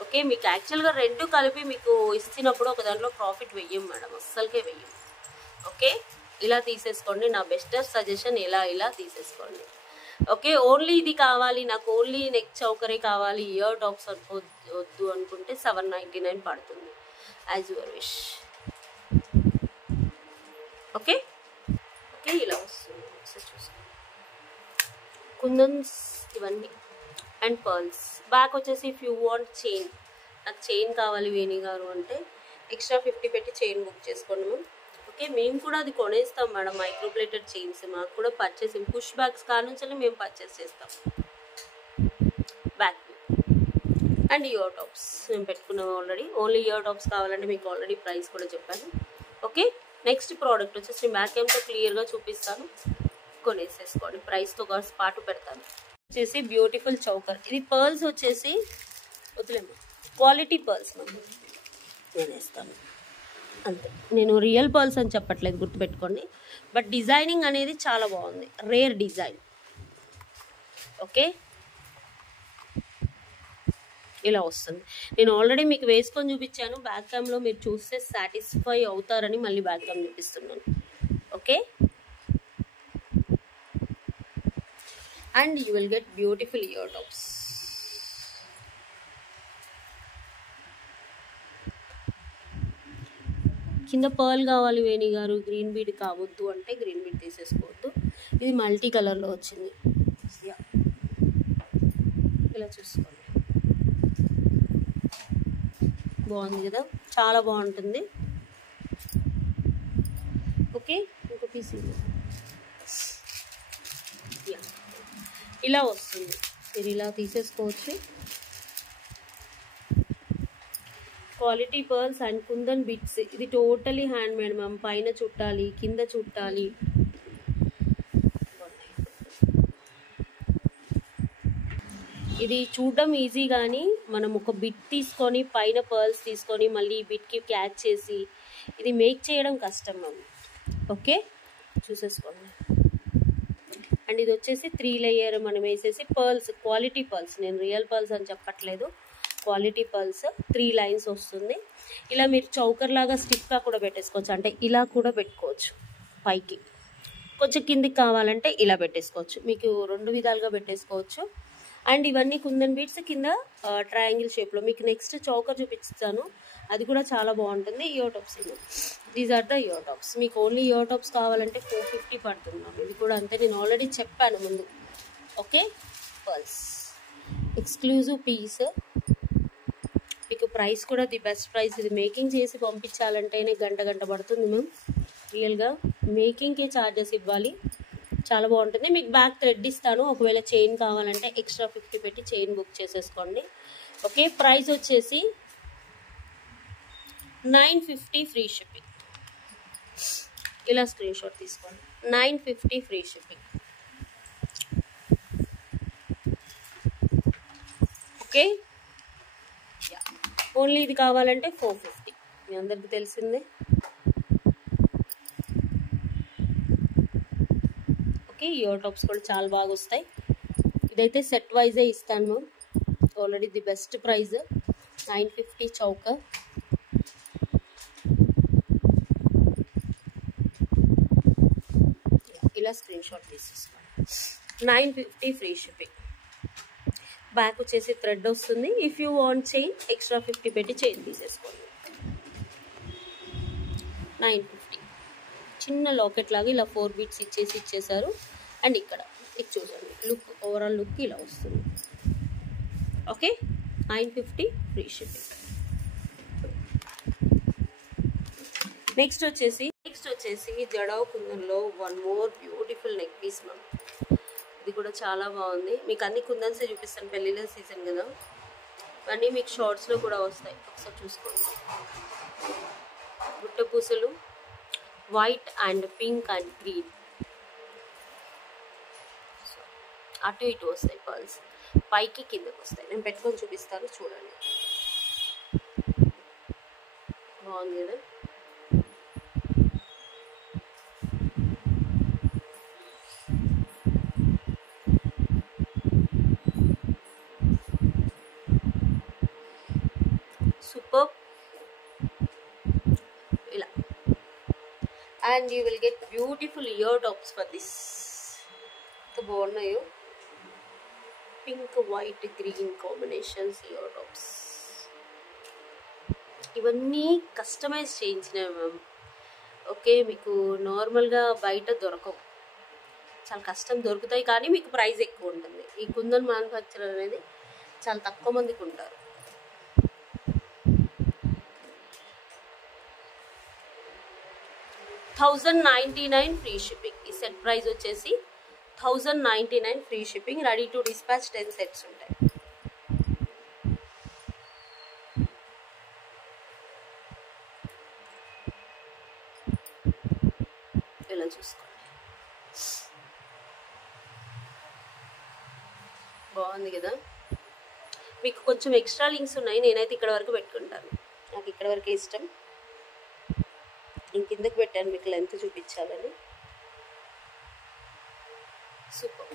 ఓకే, మీకు యాక్చువల్గా రెండు కలిపి మీకు ఇచ్చినప్పుడు ఒక దాంట్లో ప్రాఫిట్ వెయ్యం మేడం, అస్సలకే వెయ్యం. ఓకే, ఇలా తీసేసుకోండి, నా బెస్ట్ సజెషన్. ఇలా తీసేసుకోండి. ఓకే, ఓన్లీ ఇది కావాలి నాకు, ఓన్లీ నెక్ చౌకరే కావాలి, ఇయర్ టాప్స్ వద్దు అనుకుంటే 799 పడుతుంది. As your wish. Okay okay, ఇలా వస్తుంది. ఒకసారి చూసుకోండి. కుందన్స్ ఇవన్నీ అండ్ పర్ల్స్. బ్యాక్ వచ్చేసి ఇఫ్ యూ వాంట్ చైన్, నాకు చైన్ కావాలి వేణి గారు అంటే ఎక్స్ట్రా 50 పెట్టి చైన్ బుక్ చేసుకోండి మ్యామ్. ఓకే, మేము కూడా అది కొనేస్తాం మేడం, మైక్రోప్లేటెడ్ చైన్స్ మాకు కూడా పర్చేసింగ్ పుష్ బ్యాగ్స్ కానుంచి మేము పర్చేస్ చేస్తాం. బ్యాక్ అండ్ ఇయర్ టాప్స్ మేము పెట్టుకున్నాము ఆల్రెడీ. ఓన్లీ ఇయర్ టాప్స్ కావాలంటే మీకు ఆల్రెడీ ప్రైస్ కూడా చెప్పాను. ఓకే, నెక్స్ట్ ప్రోడక్ట్ వచ్చేసి బ్యాక్ ఏమ్తో క్లియర్గా చూపిస్తాను, కొనేసేసుకోండి. ప్రైస్తో పాటు పెడతాను. వచ్చేసి బ్యూటిఫుల్ చౌకర్. ఇది పర్ల్స్ వచ్చేసి వదిలేము, క్వాలిటీ పర్ల్స్ నేను వేస్తాను అంతే. నేను రియల్ పర్ల్స్ అని చెప్పట్లేదు, గుర్తుపెట్టుకోండి. బట్ డిజైనింగ్ అనేది చాలా బాగుంది, రేర్ డిజైన్. ఓకే, ఇలా వస్తుంది. నేను ఆల్రెడీ మీకు వేసుకొని చూపించాను, బ్యాక్ క్యామ్లో మీరు చూస్తే సాటిస్ఫై అవుతారని మళ్ళీ బ్యాక్ క్యామ్ చూపిస్తున్నాను. Okay, and you will get beautiful ear tops. కింద పర్ల్ కావాలి వేణి గారు, గ్రీన్ బీడ్ కావద్దు అంటే గ్రీన్ బీడ్ తీసేసుకోవద్దు. ఇది మల్టీ కలర్లో వచ్చింది, ఇలా చూసుకోండి. బాగుంది కదా, చాలా బాగుంటుంది. ఓకే, ఇంకో పీస్ ఇలా వస్తుంది, మీరు ఇలా తీసేసుకోవచ్చు. Quality pearls and kundan bits. ఇది టోటలీ హ్యాండ్ మేడ్ మ్యామ్, పైన చుట్టాలి, కింద చుట్టాలి. ఇది చూడడం ఈజీ, కానీ మనం ఒక బిట్ తీసుకొని పైన పర్ల్స్ తీసుకొని మళ్ళీ బిట్కి క్యాచ్ చేసి ఇది మేక్ చేయడం కష్టం మ్యామ్. ఓకే, చూసేసుకోండి. అండ్ ఇది వచ్చేసి 3 లేయర్ మనం వేసేసి పర్ల్స్, క్వాలిటీ పర్ల్స్, నేను రియల్ పర్ల్స్ అని చెప్పట్లేదు, క్వాలిటీ పర్ల్స్ 3 లైన్స్ వస్తుంది. ఇలా మీరు చౌకర్ లాగా స్టిఫ్గా కూడా పెట్టేసుకోవచ్చు, అంటే ఇలా కూడా పెట్టుకోవచ్చు. పైకి కొంచెం కిందికి కావాలంటే ఇలా పెట్టేసుకోవచ్చు, మీకు 2 విధాలుగా పెట్టేసుకోవచ్చు. అండ్ ఇవన్నీ కుందన్ బీడ్స్ కింద ట్రయాంగిల్ షేప్లో. మీకు నెక్స్ట్ చౌకర్ చూపిస్తాను, అది కూడా చాలా బాగుంటుంది. Ear tops, these are the ear tops. మీకు ఓన్లీ ఇయర్ టాప్స్ కావాలంటే 450 పడుతున్నాం. ఇది కూడా అంతే, నేను ఆల్రెడీ చెప్పాను ముందు. ఓకే, పర్ల్స్ ఎక్స్క్లూజివ్ పీస్, మీకు ప్రైస్ కూడా ది బెస్ట్ ప్రైస్. ఇది మేకింగ్ చేసి పంపించాలంటేనే గంట పడుతుంది మ్యామ్. రియల్గా మేకింగ్కే ఛార్జెస్ ఇవ్వాలి. చాలా బాగుంటుంది. మీకు బ్యాక్ థ్రెడ్ ఇస్తాను, ఒకవేళ చైన్ కావాలంటే ఎక్స్ట్రా 50 పెట్టి చైన్ బుక్ చేసేసుకోండి. ఓకే, ప్రైస్ వచ్చేసి 950 ఫ్రీ షిప్పింగ్. ఇలా స్క్రీన్ షాట్ తీసుకోండి, 950 ఫ్రీ షిప్పింగ్. ఓకే, ఓన్లీ ఇది కావాలంటే 450, మీ అందరికి తెలిసిందే. ఓకే, ఇయర్ టాప్స్ కూడా చాలా బాగా వస్తాయి. ఇదైతే సెట్ వైజే ఇస్తాను ma'am, already the best price 950 choker. ఇలా స్క్రీన్ షాట్ తీసేసుకోండి, 950 ఫ్రీ షిప్పింగ్. బ్యాక్ వచ్చేసి థ్రెడ్ వస్తుంది. If you want chain extra 50 పెట్టి చైన్ తీసేసుకోండి. 950. చిన్న లాకెట్ లాగా ఇలా 4 బీట్స్ ఇచ్చేసారు. అండ్ ఇక్కడ ఇది చూడండి, లుక్, ఓవరాల్ లుక్ ఇలా వస్తుంది. Okay, 950 free shipping. నెక్స్ట్ వచ్చేసి జడావ్ కుందన్లో 1 more beautiful neck piece ma'am. ఇది కూడా చాలా బాగుంది. మీకు అన్ని కుందన్సే చూపిస్తాను, పెళ్ళిళ్ళ సీజన్ కదా, అన్నీ మీకు షార్ట్స్లో కూడా వస్తాయి. ఒకసారి చూసుకోండి. గుట్ట పూసలు, white and pink and green, అటు ఇటు వస్తాయి పర్ల్స్, పైకి కిందకి వస్తాయి. నేను పెట్టుకొని చూపిస్తాను, చూడండి. బాగుంది కదా. సూపర్. ఇలా and you will get beautiful ear tops for this. ఎంత బాగున్నాయో, pink white green combinations ear tops. ఇవన్నీ కస్టమైజ్ చేయించినవి మ్యామ్. ఓకే, మీకు నార్మల్గా బయట దొరకవు, చాలా కష్టం దొరుకుతాయి, కానీ మీకు ప్రైస్ ఎక్కువ ఉంటుంది. ఈ కుందన్ మ్యానుఫ్యాక్చరర్ అనేది చాలా తక్కువ మందికి ఉంటారు. $1099 ఫ్రీ షిప్పింగ్. ఈ సెట్ ప్రైస్ వచ్చేసి $1099 free shipping. Ready to dispatch 10 sets ఉంటాయి. ఇలా చూసుకోండి, బాగుంది కదా. మీకు కొంచెం ఎక్స్ట్రా లింక్స్ ఉన్నాయి, నేనైతే ఇక్కడ వరకు పెట్టుకుంటాను, నాకు ఇక్కడ వరకే ఇష్టం. కిందకి పెట్టాను మీకు లెంత్ చూపించాలని. సూపర్.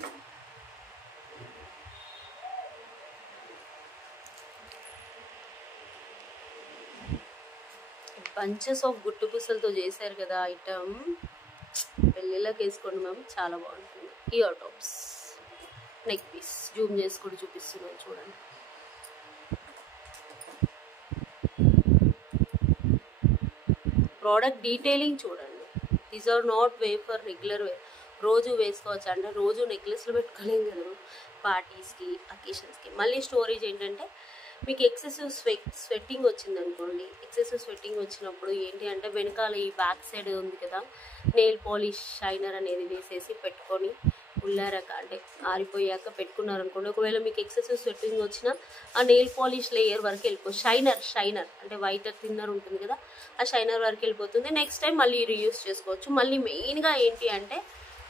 బంచెస్ ఆఫ్ గుట్టు పూసలతో చేశారు కదా ఐటమ్, పెళ్ళిళ్ళకి వేసుకోండి మ్యామ్, చాలా బాగుంటుంది. Ear tops, neck piece zoom చేసుకొని చూపిస్తున్నాను చూడండి. ప్రోడక్ట్ డీటెయిలింగ్ చూడండి. These are not way for regular way, రోజు వేసుకోవచ్చు. అంటే రోజు నెక్లెస్లో పెట్టుకోలేం కదా పార్టీస్కి, అకేషన్స్కి. మళ్ళీ స్టోరేజ్ ఏంటంటే మీకు ఎక్సెసివ్ స్వెట్టింగ్ వచ్చింది అనుకోండి, ఎక్సెసివ్ స్వెట్టింగ్ వచ్చినప్పుడు ఏంటి అంటే వెనకాల ఈ బ్యాక్ సైడ్ ఉంది కదా, నెయిల్ పాలిష్ షైనర్ అనేది వేసేసి పెట్టుకొని ఉల్లారాక అంటే ఆరిపోయాక పెట్టుకున్నారనుకోండి, ఒకవేళ మీకు ఎక్సెసివ్ స్వెట్టింగ్ వచ్చినా ఆ నెయిల్ పాలిష్ లేయర్ వరకు వెళ్ళిపోతుంది. షైనర్ అంటే వైట్ థిన్నర్ ఉంటుంది కదా, ఆ షైనర్ వరకు వెళ్ళిపోతుంది. నెక్స్ట్ టైం మళ్ళీ రీయూస్ చేసుకోవచ్చు. మళ్ళీ మెయిన్గా ఏంటి అంటే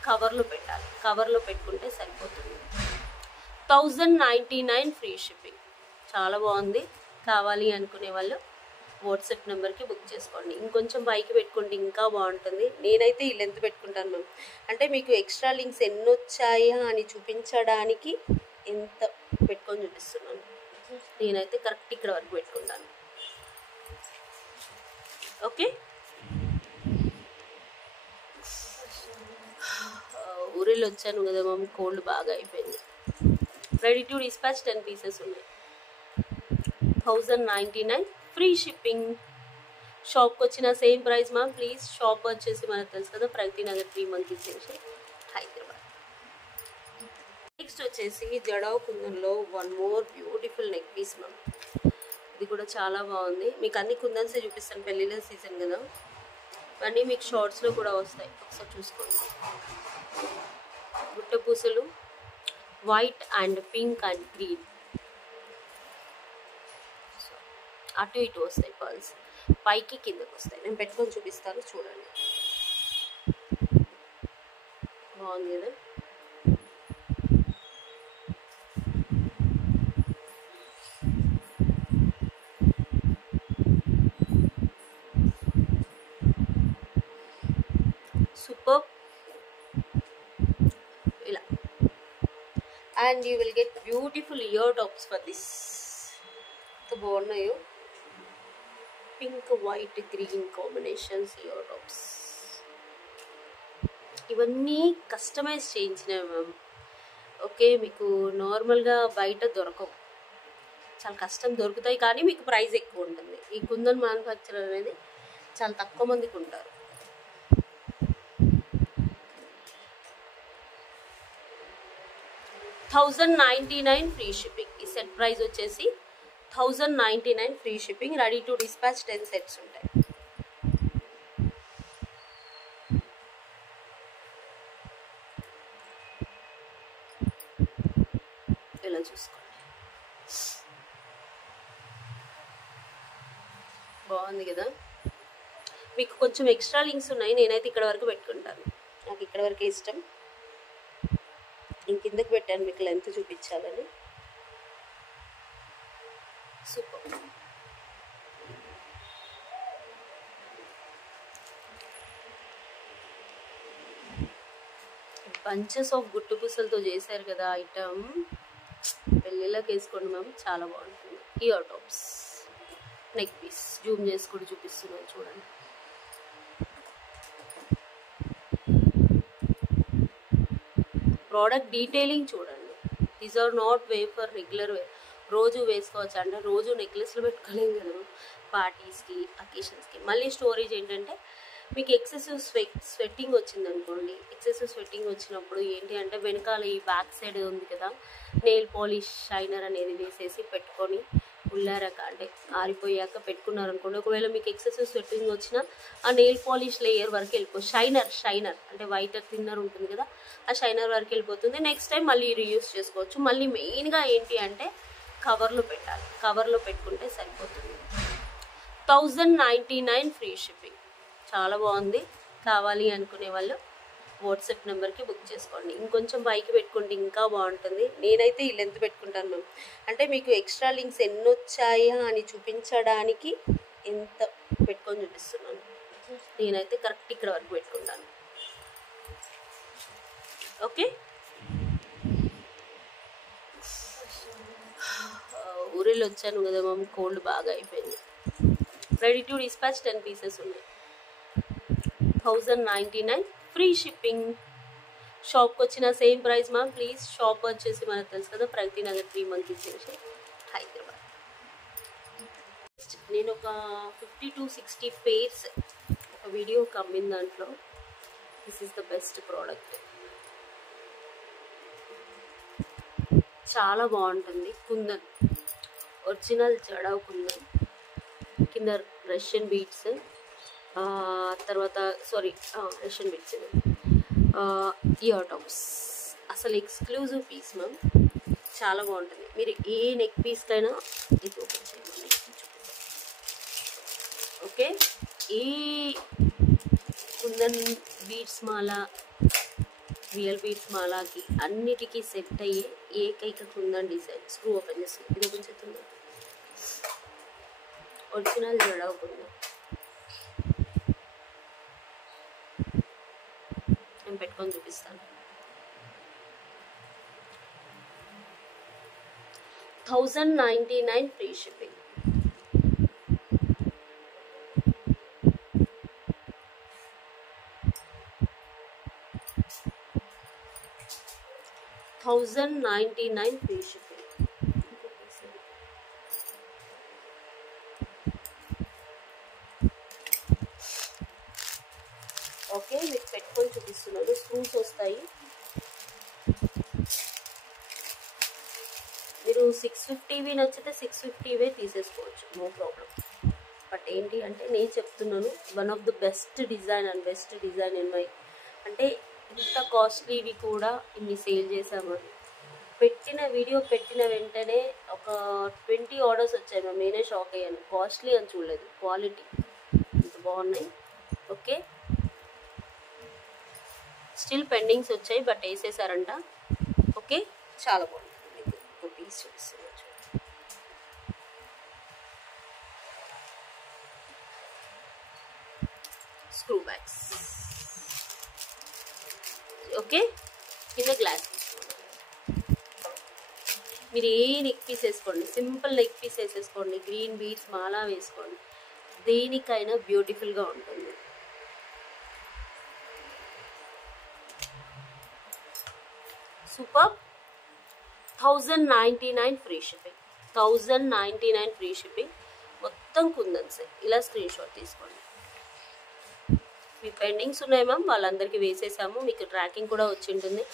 కవర్లో పెట్టాలి, కవర్లో పెట్టుకుంటే సరిపోతుంది. 1099 ఫ్రీ షిప్పింగ్. చాలా బాగుంది. కావాలి అనుకునే వాళ్ళు వాట్సాప్ నెంబర్కి బుక్ చేసుకోండి. ఇంకొంచెం పైకి పెట్టుకుంటే ఇంకా బాగుంటుంది. నేనైతే ఈ లెంత్ పెట్టుకుంటాను మ్యామ్, అంటే మీకు ఎక్స్ట్రా లింక్స్ ఎన్ని వచ్చాయా అని చూపించడానికి ఎంత పెట్టుకొని చూపిస్తున్నాను. నేనైతే కరెక్ట్ ఇక్కడ వరకు పెట్టుకుంటాను. ఓకే, ఊరిలో వచ్చాను కదా మ్యామ్, కోల్డ్ బాగా అయిపోయింది. రెడీ టు డిస్పాచ్ 10 పీసెస్ ఉన్నాయి. 1099 ఫ్రీ షిప్పింగ్. షాప్కి వచ్చిన same price ma'am. Please, shop వచ్చేసి మనకు తెలుసు కదా, Pragathi Nagar 3 monkeys junction, Hyderabad. Next వచ్చేసి జడావ్ కుందన్లో one more beautiful neck piece ma'am. ఇది కూడా చాలా బాగుంది. మీకు అన్ని కుందన్సే చూపిస్తాను, పెళ్ళిళ్ళ సీజన్ కదా, అన్నీ మీకు షార్ట్స్లో కూడా వస్తాయి, ఒకసారి చూసుకోండి. గుట్ట పూసలు white and pink and green, అటు ఇటు వస్తాయి పర్ల్స్, పైకి కిందకి వస్తాయి. నేను పెట్టుకొని చూపిస్తాను చూడండి, బాగుంది కదా. సూపర్. ఇలా and you will get beautiful ear tops for this. ఎంత బాగున్నాయో, pink white green combinations ear tops. ఇవన్నీ కస్టమైజ్ చేయించినవి మ్యామ్. ఓకే, మీకు నార్మల్గా బయట దొరకవు, చాలా కష్టం దొరుకుతాయి, కానీ మీకు ప్రైస్ ఎక్కువ ఉంటుంది. ఈ కుందన్ మ్యానుఫ్యాక్చరర్ అనేది చాలా తక్కువ మందికి ఉంటారు. $1099 ఫ్రీ షిప్పింగ్. ఈ సెట్ ప్రైస్ వచ్చేసి $1099 free shipping. Ready to dispatch 10 sets ఉంటాయి. ఇలా చూసుకోండి, బాగుంది కదా. మీకు కొంచెం ఎక్స్ట్రా లింక్స్ ఉన్నాయి, నేనైతే ఇక్కడ వరకు పెట్టుకుంటాను, నాకు ఇక్కడ వరకే ఇష్టం. కిందకి పెట్టాను మీకు లెంత్ చూపించాలని. సూపర్. బంచెస్ ఆఫ్ గుట్టు పూసలతో చేశారు కదా ఐటమ్, పెళ్ళిళ్ళకి వేసుకోండి మ్యామ్, చాలా బాగుంటుంది. Ear tops, neck piece zoom చేసుకొని చూపిస్తున్నాను చూడండి. ప్రోడక్ట్ డీటెయిలింగ్ చూడండి. These are not way for regular way, రోజు వేసుకోవచ్చు. అంటే రోజు నెక్లెస్లో పెట్టుకోలేం కదా పార్టీస్కి అకేషన్స్కి. మళ్ళీ స్టోరేజ్ ఏంటంటే మీకు ఎక్సెసివ్ స్వెట్టింగ్ వచ్చింది అనుకోండి, ఎక్సెసివ్ స్వెట్టింగ్ వచ్చినప్పుడు ఏంటి అంటే వెనకాల ఈ బ్యాక్ సైడ్ ఉంది కదా నెయిల్ పాలిష్ షైనర్ అనేది వేసేసి పెట్టుకొని ఉల్లారాక అంటే ఆరిపోయాక పెట్టుకున్నారనుకోండి, ఒకవేళ మీకు ఎక్సెసివ్ స్వెట్టింగ్ వచ్చినా ఆ నెయిల్ పాలిష్ లేయర్ వరకు వెళ్ళిపోతుంది. షైనర్ అంటే వైట్ థిన్నర్ ఉంటుంది కదా, ఆ షైనర్ వరకు వెళ్ళిపోతుంది. నెక్స్ట్ టైం మళ్ళీ రీయూస్ చేసుకోవచ్చు. మళ్ళీ మెయిన్గా ఏంటి అంటే కవర్లో పెట్టాలి, కవర్లో పెట్టుకుంటే సరిపోతుంది. 1099 ఫ్రీ షిప్పింగ్, చాలా బాగుంది. కావాలి అనుకునే వాళ్ళు వాట్సాప్ నెంబర్కి బుక్ చేసుకోండి. ఇంకొంచెం పైకి పెట్టుకుంటే ఇంకా బాగుంటుంది. నేనైతే ఈ లెంత్ పెట్టుకుంటాను మ్యామ్, అంటే మీకు ఎక్స్ట్రా లింక్స్ ఎన్ని వచ్చాయా అని చూపించడానికి ఎంత పెట్టుకొని చూపిస్తున్నాను. నేనైతే కరెక్ట్ ఇక్కడ వరకు పెట్టుకుంటాను. ఓకే, ఊరిలో వచ్చాను కదా మ్యామ్, కోల్డ్ బాగా అయిపోయింది. రెడీ టు డిస్పాచ్ 10 పీసెస్ ఉన్నాయి. 1099 ఫ్రీ షిప్పింగ్. షాప్కి వచ్చిన same price ma'am. Please shop వచ్చేసి మనకు తెలుసు కదా ప్రగతి నగర్ 3 Monkeys జంక్షన్, హైదరాబాద్. నేను ఒక 50 to 60 పేర్స్ ఒక వీడియోకి అమ్మిన దాంట్లో this is the best product. చాలా బాగుంటుంది. కుందన్, ఒరిజినల్ జడావ్ కుందన్, కింద రష్యన్ బీట్స్, తర్వాత రష్యన్ బీట్స్, ఇయర్ టాప్స్. అసలు ఎక్స్క్లూజివ్ పీస్ మ్యామ్, చాలా బాగుంటుంది. మీరు ఏ నెక్ పీస్కైనా ఇది ఓపెన్ చేయండి. ఓకే, ఈ కుందన్ బీట్స్ మాల, రియల్ బీట్స్ మాలకి అన్నిటికీ సెట్ అయ్యే ఏకైక కుందన్ డిజైన్. స్క్రూ ఓపెన్ చేస్తుంది, ఇది ఓపెన్ చేస్తుంది. ఒరిజినల్ జడావ్ కుందన్ నేను పెట్టుకొని చూపిస్తాను. 1099 free shipping. $1099 free shipping. Okay, మీకు పెట్టుకొని చూపిస్తున్నాను. స్క్రూస్ వస్తాయి. మీరు 650 నచ్చితే 650 తీసేసుకోవచ్చు, నో ప్రాబ్లం. బట్ ఏంటి అంటే నేను చెప్తున్నాను, one of the best design in my, అంటే ఇంత కాస్ట్లీవి కూడా ఇన్ని సేల్ చేసామని. వీడియో పెట్టిన వెంటనే ఒక 20 ఆర్డర్స్ వచ్చాయి మ్యామ్. నేనే షాక్ అయ్యాను. కాస్ట్లీ అని చూడలేదు, క్వాలిటీ ఇంత బాగున్నాయి. ఓకే, స్టిల్ పెండింగ్స్ వచ్చాయి బట్ వేసేసారంట. ఓకే, చాలా బాగుంది. మీకు ఒక పీస్ చూపిస్తున్నాను. Screw bags. ఓకే, కింద గ్లాస్ మీరు ఏ నెక్ పీస్ వేసుకోండి, సింపుల్ నెక్ పీస్ వేసేసుకోండి, గ్రీన్ బీడ్స్ మాలా వేసుకోండి, దేనికైనా బ్యూటిఫుల్గా ఉంటుంది. Super. 1099 free shipping. 1099 free shipping. మొత్తం కుందన్సే. ఇలా స్క్రీన్ షాట్ తీసుకోండి. మీ పెండింగ్స్ ఉన్నాయి మ్యామ్, వాళ్ళందరికీ వేసేసాము. మీకు ట్రాకింగ్ కూడా వచ్చి ఉంటుంది.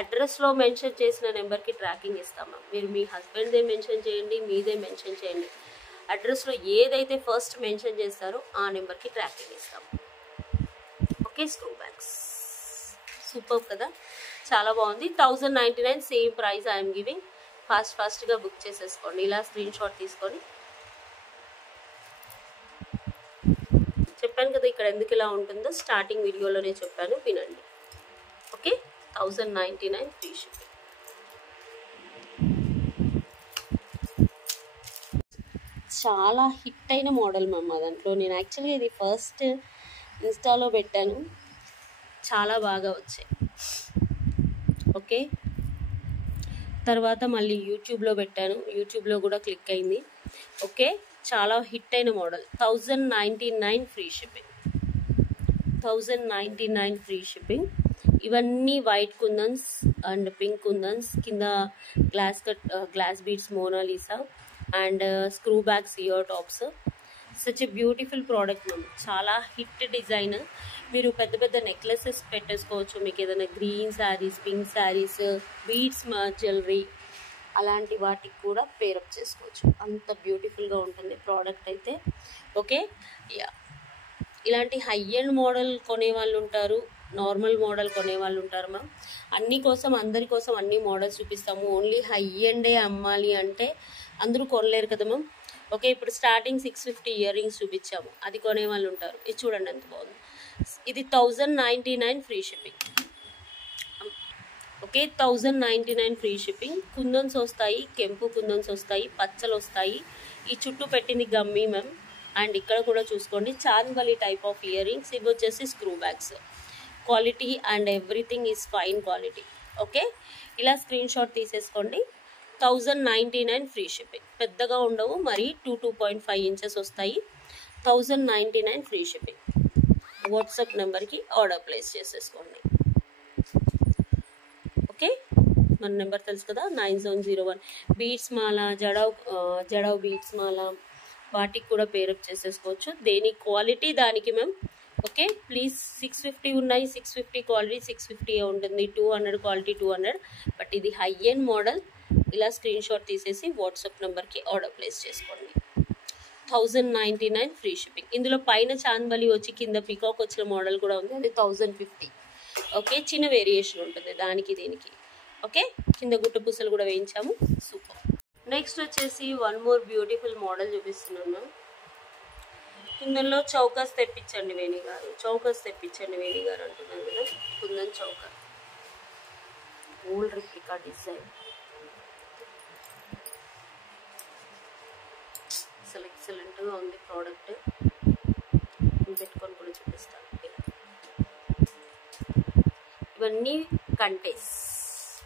అడ్రస్లో మెన్షన్ చేసిన నెంబర్కి ట్రాకింగ్ ఇస్తాం మ్యామ్. మీరు మీ హస్బెండ్దే మెన్షన్ చేయండి, మీదే మెన్షన్ చేయండి. అడ్రస్లో ఏదైతే ఫస్ట్ మెన్షన్ చేస్తారో ఆ నెంబర్కి ట్రాకింగ్ ఇస్తాం. ఓకే, స్క్రూ బ్యాగ్స్ సూపర్ కదా, చాలా బాగుంది. 1099 సేమ్ ప్రైస్ ఐఎమ్ గివింగ్. ఫాస్ట్గా బుక్ చేసేసుకోండి. ఇలా స్క్రీన్ షాట్ తీసుకొని చెప్పాను కదా ఇక్కడ ఎందుకు ఇలా ఉంటుందో స్టార్టింగ్ వీడియోలోనే చెప్పాను, వినండి. Okay, 1099 free shipping. చాలా హిట్ అయిన మోడల్ మ్యామ్ దాంట్లో. నేను యాక్చువల్గా ఇది ఫస్ట్ ఇన్స్టాలో పెట్టాను, చాలా బాగా వచ్చాయి. ఓకే, తర్వాత మళ్ళీ యూట్యూబ్లో పెట్టాను, యూట్యూబ్లో కూడా క్లిక్ అయింది. ఓకే, చాలా హిట్ అయిన model. 1099 free shipping. 1099 free shipping. ఇవన్నీ white kundans and pink kundans, కింద glass beads Mona Lisa and screw bags ear tops. Such a beautiful product ma'am. చాలా హిట్ డిజైన్. మీరు పెద్ద పెద్ద నెక్లెసెస్ పెట్టేసుకోవచ్చు. మీకు ఏదైనా green saris, pink saris, beads jewellery అలాంటి వాటికి కూడా పేరప్ చేసుకోవచ్చు. అంత బ్యూటిఫుల్గా ఉంటుంది ప్రోడక్ట్ అయితే. ఓకే, ఇలాంటి హై ఎండ్ మోడల్ కొనే వాళ్ళు ఉంటారు, నార్మల్ మోడల్ కొనే వాళ్ళు ఉంటారు మ్యామ్. అందరి కోసం అన్ని మోడల్స్ చూపిస్తాము. ఓన్లీ హై ఎండే అమ్మాలి అంటే అందరూ కొనలేరు కదా మ్యామ్. ఓకే, ఇప్పుడు స్టార్టింగ్ 650 ఇయర్ రింగ్స్ చూపించాము, అది కొనే వాళ్ళు ఉంటారు. ఇది చూడండి ఎంత బాగుంది. ఇది 1099 free shipping. Okay, 1099 free shipping. Kundans వస్తాయి, కెంపు కుందన్స్ వస్తాయి, పచ్చలు వస్తాయి. ఈ చుట్టూ పెట్టింది గమ్మీ మ్యామ్. అండ్ ఇక్కడ కూడా చూసుకోండి Chandbali type of ear rings. ఇవి వచ్చేసి screw bags. Quality and everything is fine quality. Okay, ఇలా స్క్రీన్ షాట్ తీసేసుకోండి. 1099 ఫ్రీ షిప్పింగ్. పెద్దగా ఉండవు, మరి 2.5 ఇంచెస్ వస్తాయి. 1099 ఫ్రీ షిప్పింగ్. వాట్సాప్ నెంబర్కి ఆర్డర్ ప్లేస్ చేసేసుకోండి. ఓకే, మన నెంబర్ తెలుసు కదా, 9701. బీడ్స్ మాల, జడావ్ బీడ్స్ మాల వాటికి కూడా పేరప్ చేసేసుకోవచ్చు. దేని క్వాలిటీ దానికి మ్యామ్. ఓకే, ప్లీజ్ 650 ఉన్నాయి, 650 క్వాలిటీ 650 ఉంటుంది, 200 క్వాలిటీ 200. బట్ ఇది హై ఎండ్ మోడల్. ఇలా స్క్రీన్ షాట్ తీసేసి వాట్సాప్ నెంబర్కి ఆర్డర్ ప్లేస్ చేసుకోండి. 1099 ఫ్రీ షిప్పింగ్. ఇందులో పైన చాంద్బలి వచ్చి కింద పికాక్ వచ్చిన మోడల్ కూడా ఉంది, అది 1050. ఓకే, చిన్న వేరియేషన్ ఉంటుంది దానికి దీనికి. ఓకే, కింద గుట్ట పూసలు కూడా వేయించాము. సూపర్. నెక్స్ట్ వచ్చేసి వన్ మోర్ బ్యూటిఫుల్ మోడల్ చూపిస్తున్నాను. కుందన్లో చౌకస్ తెప్పించండి వేణి గారు, చౌకస్ తెప్పించండి వేణి గారు అంటున్నాను కదా. కుందన్ చౌక ఓల్డ్ రిప్లికా డిజైన్. అసలు ఎక్సలెంట్గా ఉంది ప్రోడక్ట్. పెట్టుకొని కూడా చూపిస్తాను. ఇవన్నీ కంటేస్.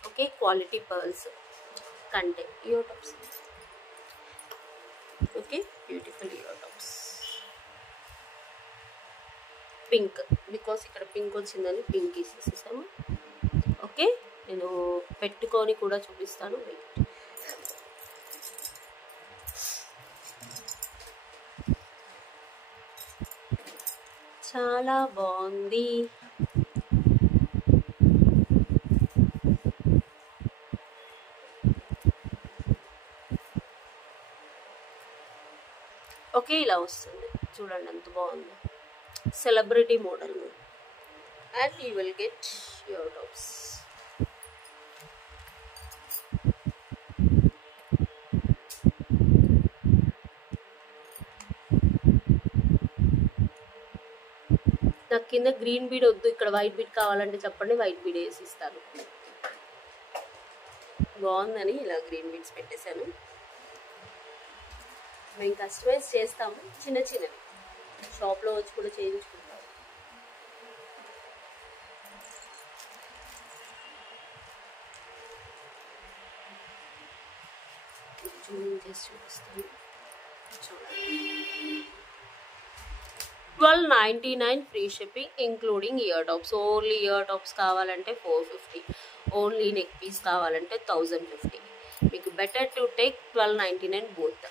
ఓకే, క్వాలిటీ పర్ల్స్ కంటే year tops. Okay, beautiful ear tops. Pink, because ఇక్కడ పింక్ వచ్చిందని పింక్ తీసేసాము. ఓకే, నేను పెట్టుకొని కూడా చూపిస్తాను. వెయిట్. చాలా బాగుంది. ఓకే, ఇలా వస్తుంది చూడండి ఎంత బాగుంది. Celebrity model. And you will get year tops. నాకు కింద గ్రీన్ బీడ్ వద్దు, ఇక్కడ వైట్ బీడ్ కావాలంటే చెప్పండి, వైట్ బీడ్ వేసి ఇస్తాను. బాగుందని ఇలా గ్రీన్ బీడ్స్ పెట్టేశాను. మేము కస్టమైజ్ చేస్తాము, చిన్న చిన్నవి షాప్లో వచ్చి కూడా చేయించుకుంటాము. జూమ్ చేసి చూపిస్తాను చూడండి. 1299 free shipping including ear tops. Only ear tops కావాలంటే 450, ఓన్లీ నెక్ పీస్ కావాలంటే 1050. మీకు better to take 1299 both.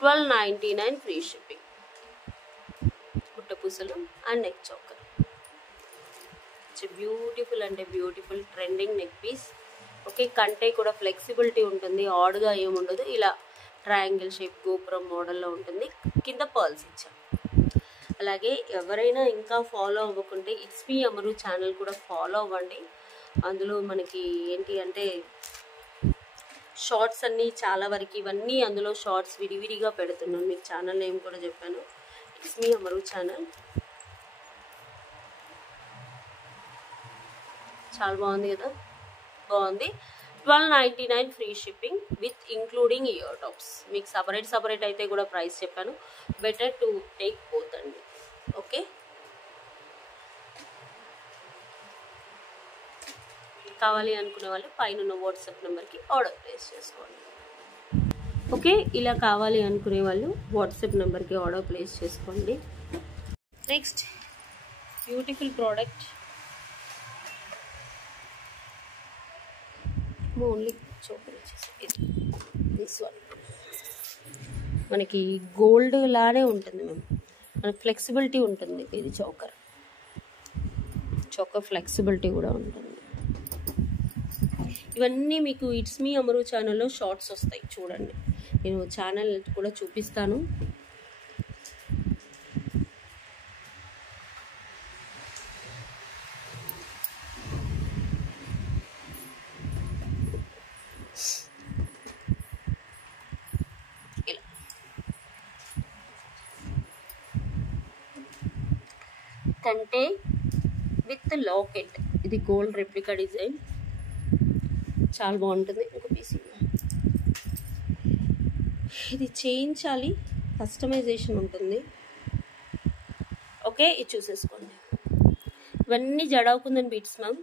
1299 free shipping. గుట్ట పూసలు అండ్ నెక్ చౌకర్. బ్యూటిఫుల్ అంటే beautiful trending neck piece. Okay, కంటే కూడా ఫ్లెక్సిబిలిటీ ఉంటుంది, ఆడ్గా ఏముండదు. ఇలా ట్రయాంగిల్ షేప్ గోపురం మోడల్లో ఉంటుంది. కింద పర్ల్స్ ఇచ్చాం. అలాగే ఎవరైనా ఇంకా ఫాలో అవ్వకుంటే ఇట్స్ మీ అమరు ఛానల్ కూడా ఫాలో అవ్వండి. అందులో మనకి ఏంటి అంటే షార్ట్స్ అన్నీ చాలా వరకు ఇవన్నీ అందులో షార్ట్స్ విడివిడిగా పెడుతున్నాను. మీకు ఛానల్ నేమ్ కూడా చెప్పాను, ఇట్స్ మీ అమరు ఛానల్. చాలా బాగుంది కదా, బాగుంది. 1299 free shipping with including ear tops. మీకు సపరేట్ అయితే కూడా ప్రైస్ చెప్పాను. బెటర్ టు టేక్ బోత్ అండి. ఓకే, కావాలి అనుకునే వాళ్ళు పైన ఉన్న వాట్సాప్ నెంబర్కి ఆర్డర్ ప్లేస్ చేసుకోండి. ఓకే, ఇలా కావాలి అనుకునే వాళ్ళు వాట్సాప్ నెంబర్కి ఆర్డర్ ప్లేస్ చేసుకోండి. Next beautiful product. Only choker వచ్చేసి దిస్ వన్ మనకి గోల్డ్ లానే ఉంటుంది మ్యామ్, మనకి ఫ్లెక్సిబిలిటీ ఉంటుంది. ఇది చోకర్ ఫ్లెక్సిబిలిటీ కూడా ఉంటుంది. ఇవన్నీ మీకు ఇట్స్ మీ అమరు ఛానల్లో షార్ట్స్ వస్తాయి చూడండి, నేను ఛానల్ కూడా చూపిస్తాను. కంటే విత్ లాకెట్, ఇది గోల్డ్ రెప్లికా డిజైన్, చాలా బాగుంటుంది. ఇంకో పీస్ ఇది చేయించాలి, కస్టమైజేషన్ ఉంటుంది. ఓకే, ఇది చూసేసుకోండి. ఇవన్నీ జడవుకుందని బీట్స్ మ్యామ్,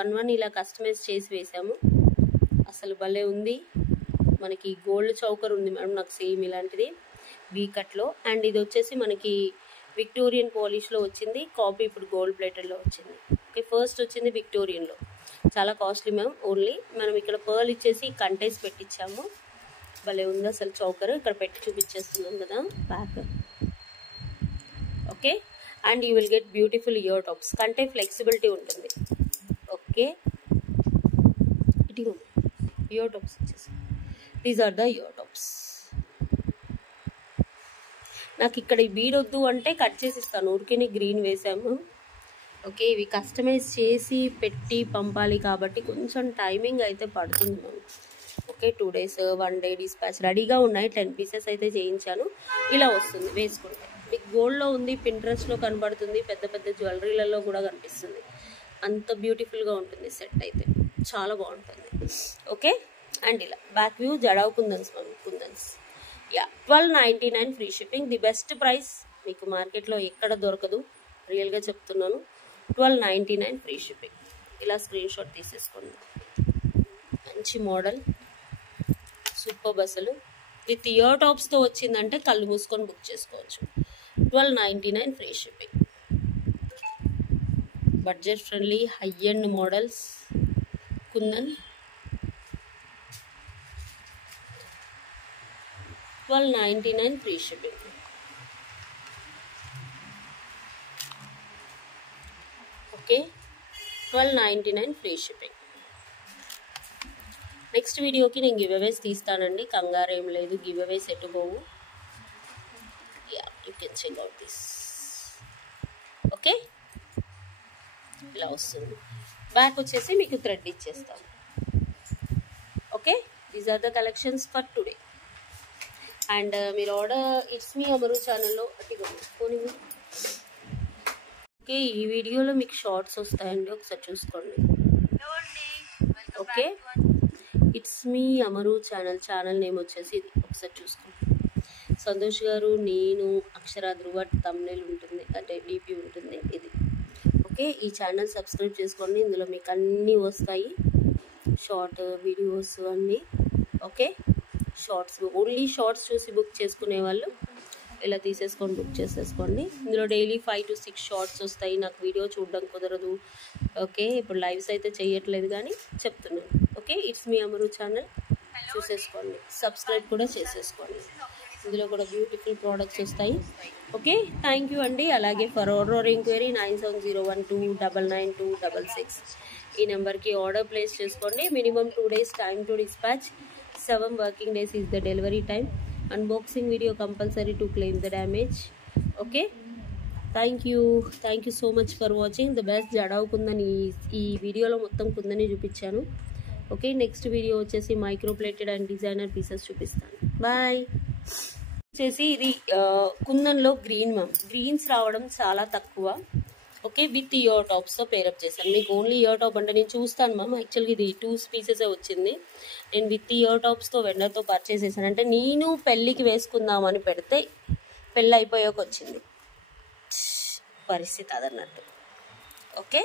1 ఇలా కస్టమైజ్ చేసి వేసాము. అసలు భలే ఉంది. మనకి గోల్డ్ చౌకర్ ఉంది మేడం, నాకు సేమ్ ఇలాంటిది వీ కట్లో. అండ్ ఇది వచ్చేసి మనకి విక్టోరియన్ పాలిష్లో వచ్చింది, కాపీ ఇప్పుడు గోల్డ్ ప్లేటెడ్లో వచ్చింది. ఓకే, ఫస్ట్ వచ్చింది విక్టోరియన్లో, చాలా కాస్ట్లీ మ్యామ్. ఓన్లీ మనం ఇక్కడ పర్ల్ ఇచ్చేసి కంటేస్ పెట్టించాము. భలే ఉంది అసలు చౌకర్. ఇక్కడ పెట్టి చూపించేస్తున్నాం కదా back. Okay, and you will get beautiful ear tops. కంటే ఫ్లెక్సిబిలిటీ ఉంటుంది. ఓకే, ఇటు ఇయర్ టాప్స్ వచ్చేసి these are the ear tops. నాకు ఇక్కడ ఈ బీడ్ వద్దు అంటే కట్ చేసి ఇస్తాను, ఊరికే గ్రీన్ వేసాము. ఓకే, ఇవి కస్టమైజ్ చేసి పెట్టి పంపాలి కాబట్టి కొంచెం టైమింగ్ అయితే పడుతుంది ma'am. Okay, 2 days 1 day dispatch రెడీగా ఉన్నాయి. 10 pieces అయితే చేయించాను. ఇలా వస్తుంది వేసుకుంటే. మీకు గోల్డ్లో ఉంది, పింట్రెస్ట్లో కనబడుతుంది, పెద్ద పెద్ద జ్యువెలరీలలో కూడా కనిపిస్తుంది. అంత బ్యూటిఫుల్గా ఉంటుంది సెట్ అయితే, చాలా బాగుంటుంది. ఓకే, అండ్ ఇలా back view jadau kundans ma'am, kundans. Yeah, 1299 free shipping. The best price, మీకు మార్కెట్లో ఎక్కడ దొరకదు, రియల్గా చెప్తున్నాను. 1299 ఫ్రీ షిప్పింగ్. ఇలా స్క్రీన్ షాట్ తీసేసుకోండి. మంచి మోడల్, సూపర్ బస్సులు విత్ ఇయర్ టాప్స్తో వచ్చిందంటే కళ్ళు మూసుకొని బుక్ చేసుకోవచ్చు. 1299 free shipping. Budget friendly high end models, kundan. 1299 free shipping. Okay, 1299 free shipping. Next వీడియోకి నేను గివ్ అవేస్ తీస్తానండి, కంగారు ఏం లేదు, గివ్ అవేస్ ఎటు పోవు. Yeah, you can check out this. Okay, ఇలా వస్తుంది. బ్యాక్ వచ్చేసి మీకు థ్రెడ్ ఇచ్చేస్తాను. Okay, these are the collections for today. And మీరు ఆర్డర్ ఇట్స్ మీ అమరు ఛానల్లో పోనీ. ఓకే, ఈ వీడియోలో మీకు షార్ట్స్ వస్తాయండి, ఒకసారి చూసుకోండి. ఓకే, ఇట్స్ మీ అమరు ఛానల్ నేమ్ వచ్చేసి ఇది, ఒకసారి చూసుకోండి. సంతోష్ గారు, నేను, అక్షర, ధ్రువ తమ్నేల్ ఉంటుంది, అంటే డీపీ ఉంటుంది ఇది. ఓకే, ఈ ఛానల్ సబ్స్క్రైబ్ చేసుకోండి, ఇందులో మీకు అన్నీ వస్తాయి, షార్ట్ వీడియోస్ అన్నీ. ఓకే, షార్ట్స్, ఓన్లీ షార్ట్స్ చూసి బుక్ చేసుకునే వాళ్ళు ఇలా తీసేసుకొని బుక్ చేసేసుకోండి. ఇందులో డైలీ 5 to 6 షార్ట్స్ వస్తాయి. నాకు వీడియో చూడడం కుదరదు. ఓకే, ఇప్పుడు లైవ్స్ అయితే చేయట్లేదు కానీ చెప్తున్నాను. ఓకే, ఇట్స్ మీ అమరు ఛానల్ చూసేసుకోండి, సబ్స్క్రైబ్ కూడా చేసేసుకోండి. ఇందులో కూడా బ్యూటిఫుల్ ప్రోడక్ట్స్ వస్తాయి. ఓకే, థ్యాంక్ యూ అండి. అలాగే ఫర్ ఆర్డర్ ఎంక్వైరీ 9701299266 ఈ నెంబర్కి ఆర్డర్ ప్లేస్ చేసుకోండి. Minimum 2 days time to dispatch. 7 working days is the delivery time. Unboxing video compulsory to claim the damage. Okay, thank you so much for watching. The best jadav kundan ee video lo mottham kundani chupichanu. Okay, next video vachesi micro plated and designer pieces chupistanu. Bye. వచ్చేసి ఇది కుందన్లో green ma'am, Greens రావడం చాలా తక్కువ. Okay, with ear టాప్స్తో pair up చేశాను. మీకు only year top అంటే నేను చూస్తాను మ్యామ్, యాక్చువల్గా ఇది 2 pieces వచ్చింది. నేను విత్ ఇయర్ టాప్స్తో వెండర్తో పర్చేస్ చేశాను. అంటే నేను పెళ్ళికి వేసుకుందామని పెడితే పెళ్ళి అయిపోయాక వచ్చింది పరిస్థితి అదన్నట్టు. ఓకే,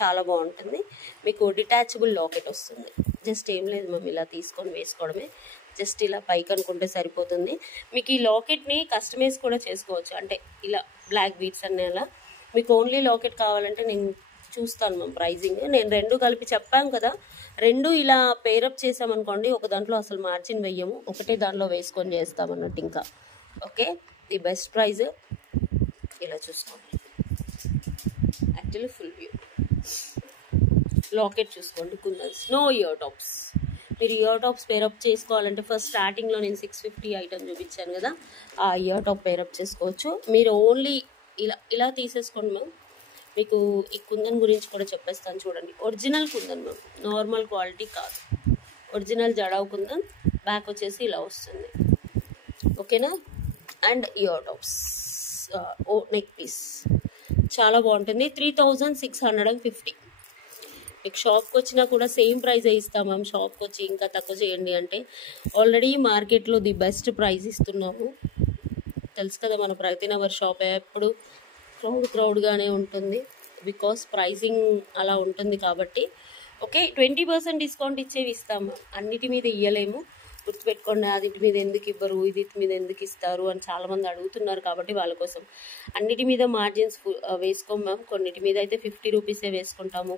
చాలా బాగుంటుంది. మీకు డిటాచబుల్ లాకెట్ వస్తుంది. జస్ట్ ఏం లేదు మ్యామ్, ఇలా తీసుకొని వేసుకోవడమే. జస్ట్ ఇలా పైకి అనుకుంటే సరిపోతుంది. మీకు ఈ లాకెట్ని కస్టమైజ్ కూడా చేసుకోవచ్చు. అంటే ఇలా బ్లాక్ బీట్స్ అన్నీ అలా. మీకు ఓన్లీ లాకెట్ కావాలంటే నేను చూస్తాను మ్యామ్ ప్రైజింగ్. నేను రెండు కలిపి చెప్పాను కదా, రెండు ఇలా పేరప్ చేసామనుకోండి ఒక దాంట్లో అసలు మార్జిన్ వెయ్యము, ఒకటే దాంట్లో వేసుకొని చేస్తామన్నట్టు. ఇంకా ఓకే, ది బెస్ట్ ప్రైజ్ ఇలా చూసుకోండి. Actually full view. లాకెట్ చూసుకోండి, కుందన్స్, నో ఇయర్ టాప్స్. మీరు ఇయర్ టాప్స్ పేరప్ చేసుకోవాలంటే ఫస్ట్ స్టార్టింగ్లో నేను 650 ఐటమ్ చూపించాను కదా, ఆ ఇయర్ టాప్ పేరప్ చేసుకోవచ్చు. మీరు ఓన్లీ ఇలా తీసేసుకోండి మ్యామ్. మీకు ఈ కుందన్ గురించి కూడా చెప్పేస్తాను చూడండి. Original kundan ma'am, normal quality కాదు, ఒరిజినల్ జడావ్ కుందన్. బ్యాక్ వచ్చేసి ఇలా వస్తుంది, ఓకేనా. And ear tops, neck piece చాలా బాగుంటుంది. 3650. మీకు షాప్కి వచ్చినా కూడా సేమ్ ప్రైజే ఇస్తాం మ్యామ్. షాప్కి వచ్చి ఇంకా తక్కువ చేయండి అంటే ఆల్రెడీ మార్కెట్లో ది బెస్ట్ ప్రైస్ ఇస్తున్నాము. తెలుసు కదా, మన ప్రగతినగర్ షాప్ ఎప్పుడు క్రౌడ్గానే ఉంటుంది, బికాస్ ప్రైజింగ్ అలా ఉంటుంది కాబట్టి. ఓకే, 20% డిస్కౌంట్ ఇచ్చేవి ఇస్తాము, అన్నిటి మీద ఇవ్వలేము, గుర్తుపెట్టుకోండి. అది ఇటు మీద ఎందుకు ఇవ్వరు, ఇది ఇటు మీద ఎందుకు ఇస్తారు అని చాలామంది అడుగుతున్నారు కాబట్టి వాళ్ళ కోసం అన్నిటి మీద మార్జిన్స్ వేసుకోం మ్యామ్. కొన్నిటి మీద అయితే 50 రూపీసే వేసుకుంటాము,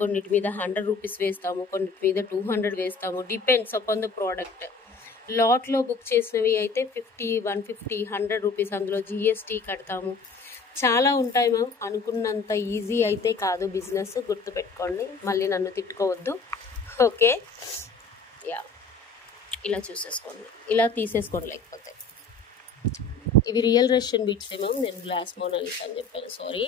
కొన్నిటి మీద 100 రూపీస్ వేస్తాము, కొన్నిటి మీద 200 వేస్తాము. Depends upon the product. లాట్లో బుక్ చేసినవి అయితే 50, 150, 100 రూపీస్, అందులో GST కడతాము. చాలా ఉంటాయి మ్యామ్. అనుకున్నంత ఈజీ అయితే కాదు బిజినెస్, గుర్తుపెట్టుకోండి. మళ్ళీ నన్ను తిట్టుకోవద్దు, ఓకే. యా, ఇలా చూసేసుకోండి, ఇలా తీసేసుకోండి. లేకపోతే ఇవి రియల్ రష్యన్ బీట్స్ మ్యామ్, నేను గ్లాస్ మోనాలిసా అని చెప్పాను, sorry.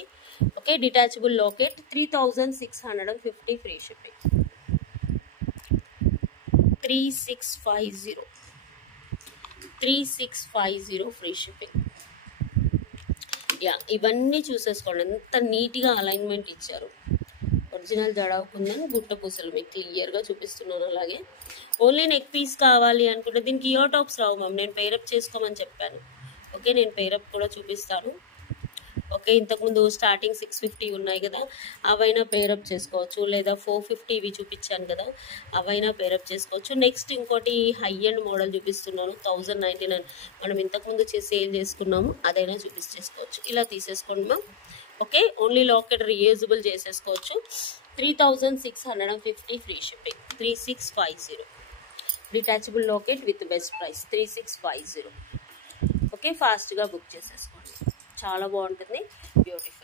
Okay, detachable locket 3650 free shipping. 3650 free shipping. Yeah, ఇవన్నీ చూసేసుకోండి, ఎంత నీట్గా అలైన్మెంట్ ఇచ్చారు. ఒరిజినల్ జడావుకుందని గుట్ట పూసలు మీకు క్లియర్గా చూపిస్తున్నాను. అలాగే ఓన్లీ నెక్ పీస్ కావాలి అనుకుంటే దీనికి ఇయర్ టాప్స్ రావు మ్యామ్, నేను పేరప్ చేసుకోమని చెప్పాను. ఓకే, నేను పేరప్ కూడా చూపిస్తాను. ఓకే, ఇంతకుముందు స్టార్టింగ్ 650 ఉన్నాయి కదా, అవైనా పేరప్ చేసుకోవచ్చు, లేదా 450 ఇవి చూపించాను కదా, అవైనా పేరప్ చేసుకోవచ్చు. నెక్స్ట్ ఇంకోటి హై అండ్ మోడల్ చూపిస్తున్నాను, 1099 మనం ఇంతకుముందు సేల్ చేసుకున్నాము, అదైనా చూపించేసుకోవచ్చు. ఇలా తీసేసుకోండి ma'am. Okay, only locket reusable చేసేసుకోవచ్చు. 3650 free shipping. 3650 detachable locket with best price 3650. Okay, ఫాస్ట్గా బుక్ చేసేసుకోండి, చాలా బాగుంటుంది, బ్యూటిఫుల్.